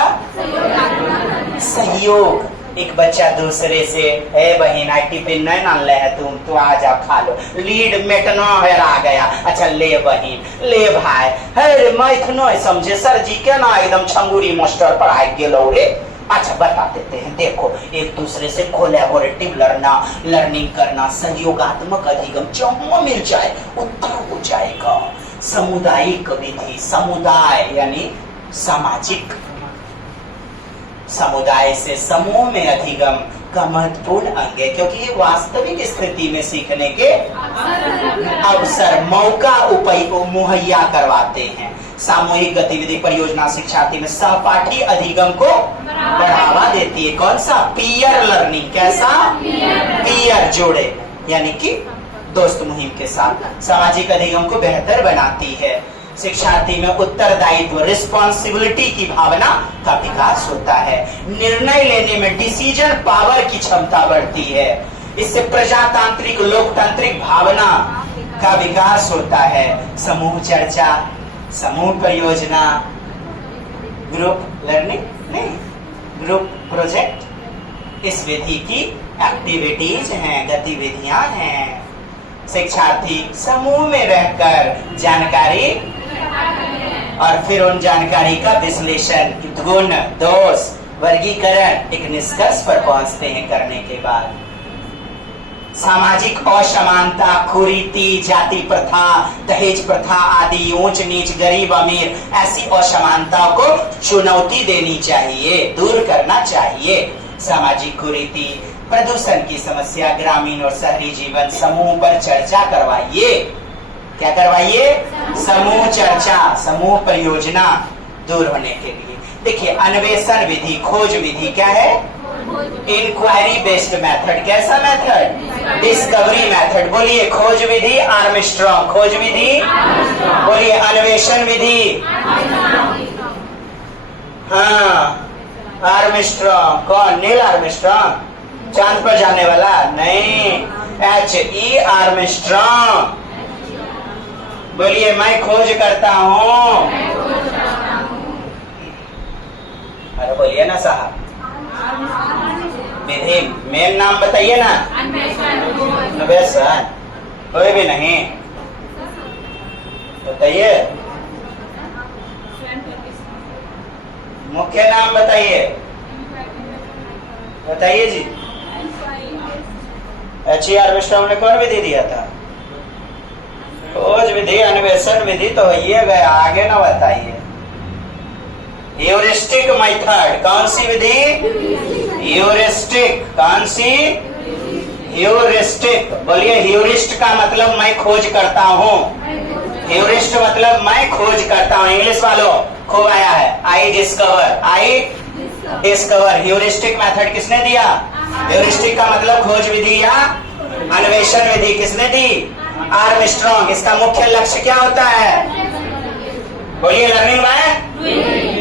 सहयोग। एक बच्चा दूसरे से, ए बहन आई टिफिन नहीं ना ले तुम तो आ जा खा लो, लीड मेटना आ गया, अच्छा ले बहन ले भाई, अरे मैं नहीं समझे सर जी के ना एकदम छंगूरी मास्टर पढ़ाई गेलो रे। अच्छा बता देते हैं, देखो एक दूसरे से कोलैबोरेटिव लर्निंग करना, सहयोगात्मक अधिगम जहाँ मिल जाए उत्तर हो जाएगा। सामुदायिक विधि, समुदाय यानी सामाजिक, समुदाय से समूह में अधिगम का महत्वपूर्ण अंग है, क्योंकि ये वास्तविक स्थिति में सीखने के अवसर मौका मुहैया करवाते हैं। सामूहिक गतिविधि परियोजना शिक्षार्थी में सहपाठी अधिगम को बढ़ावा देती है। कौन सा? Peer learning. कैसा? पीयर जोड़े यानी कि दोस्त मुहिम के साथ। सामाजिक अधिगम को बेहतर बनाती है। शिक्षार्थी में उत्तरदायित्व रिस्पॉन्सिबिलिटी की भावना का विकास होता है। निर्णय लेने में डिसीजन पावर की क्षमता बढ़ती है। इससे प्रजातांत्रिक लोकतांत्रिक भावना का विकास होता है। समूह चर्चा, समूह परियोजना, ग्रुप लर्निंग नहीं, ग्रुप प्रोजेक्ट इस विधि की एक्टिविटीज हैं, गतिविधियां हैं। शिक्षार्थी समूह में रहकर जानकारी और फिर उन जानकारी का विश्लेषण, गुण दोष वर्गीकरण एक निष्कर्ष पर पहुंचते हैं करने के बाद। सामाजिक असमानता, कुरीति, जाति प्रथा, दहेज प्रथा आदि, ऊंच नीच, गरीब अमीर, ऐसी असमानता को चुनौती देनी चाहिए, दूर करना चाहिए। सामाजिक कुरीति, प्रदूषण की समस्या, ग्रामीण और शहरी जीवन, समूह पर चर्चा करवाइए। क्या करवाइए? समूह चर्चा, समूह परियोजना दूर होने के लिए। देखिए अन्वेषण विधि, खोज विधि क्या है? Inquiry based method. कैसा मेथड? Discovery method. बोलिए खोज विधि आर्मस्ट्रांग। खोज विधि बोलिए। अन्वेषण विधि हाँ आर्मस्ट्रांग। कौन? नील आर्मस्ट्रांग, चांद पर जाने वाला? नहीं, H.E. आर्मस्ट्रांग। बोलिए मैं खोज करता हूँ। अरे बोलिए ना साहब। विधि मेन नाम बताइए ना। अन्वेषण। कोई भी नहीं बताइए। मुख्य नाम बताइए, बताइए जी। H.E. आर्मस्ट्रांग ने कौन विधि दिया था? खोज विधि, अन्वेषण विधि तो ये गया, आगे ना बताइए। Heuristic method. कौन सी विधि? ह्यूरिस्टिक। कौन सी? ह्यूरिस्टिक। बोलिए ह्यूरिस्ट का मतलब मैं खोज करता हूँ। ह्यूरिस्ट मतलब मैं खोज करता हूँ। इंग्लिश वालों खूब आया है। I discover, I discover. Heuristic method किसने दिया? ह्यूरिस्टिक का मतलब खोज विधि या अन्वेषण विधि किसने दी? आर्मस्ट्रांग। इसका मुख्य लक्ष्य क्या होता है? बोलिए लर्निंग बाय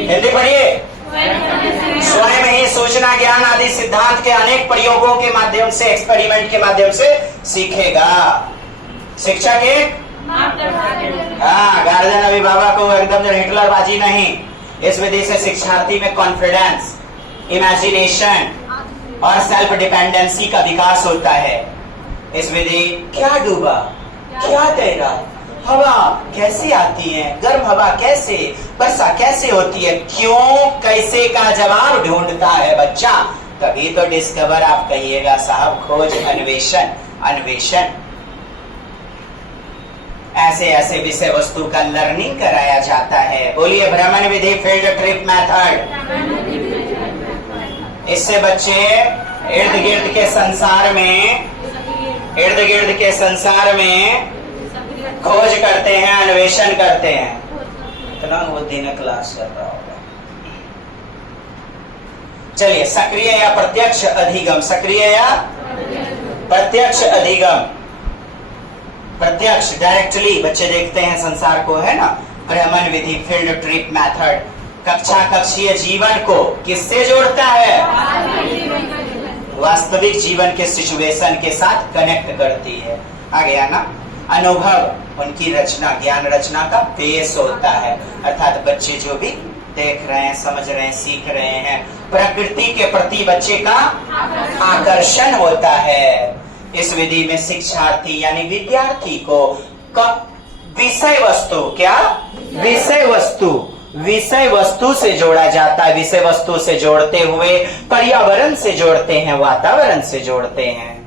हिंदी पढ़िए। स्वयं ही सूचना ज्ञान आदि सिद्धांत के अनेक प्रयोगों के माध्यम से, एक्सपेरिमेंट के माध्यम से सीखेगा। शिक्षक एक गार्जियन अभिभावक को एकदम हिटलरबाजी नहीं। इस विधि से शिक्षार्थी में कॉन्फिडेंस, इमेजिनेशन और सेल्फ डिपेंडेंसी का विकास होता है। इस विधि क्या डूबा, क्या तैरा, हवा कैसे आती है, गर्म हवा कैसे, वर्षा कैसे होती है, क्यों, कैसे का जवाब ढूंढता है बच्चा। तभी तो डिस्कवर आप कहिएगा साहब। खोज, अन्वेषण, अन्वेषण ऐसे ऐसे विषय वस्तु का लर्निंग कराया जाता है। बोलिए भ्रमण विधि, फील्ड ट्रिप मेथड। इससे बच्चे इर्द गिर्द के संसार में खोज करते हैं, अन्वेषण करते हैं। इतना वो दिन क्लास कर रहा होगा। चलिए सक्रिय या प्रत्यक्ष अधिगम। सक्रिय या प्रत्यक्ष अधिगम। प्रत्यक्ष डायरेक्टली बच्चे देखते हैं संसार को, है ना। भ्रमण विधि, फील्ड ट्रिप मेथड कक्षा कक्षीय जीवन को किससे जोड़ता है? वास्तविक जीवन के सिचुएशन के साथ कनेक्ट करती है। आ गया ना। अनुभव, उनकी रचना, ज्ञान रचना का पेश होता है। अर्थात बच्चे जो भी देख रहे हैं, समझ रहे हैं, सीख रहे हैं। प्रकृति के प्रति बच्चे का आकर्षण होता है। इस विधि में शिक्षार्थी यानी विद्यार्थी को विषय वस्तु, क्या विषय वस्तु से जोड़ा जाता है। विषय वस्तु से जोड़ते हुए पर्यावरण से जोड़ते हैं, वातावरण से जोड़ते हैं।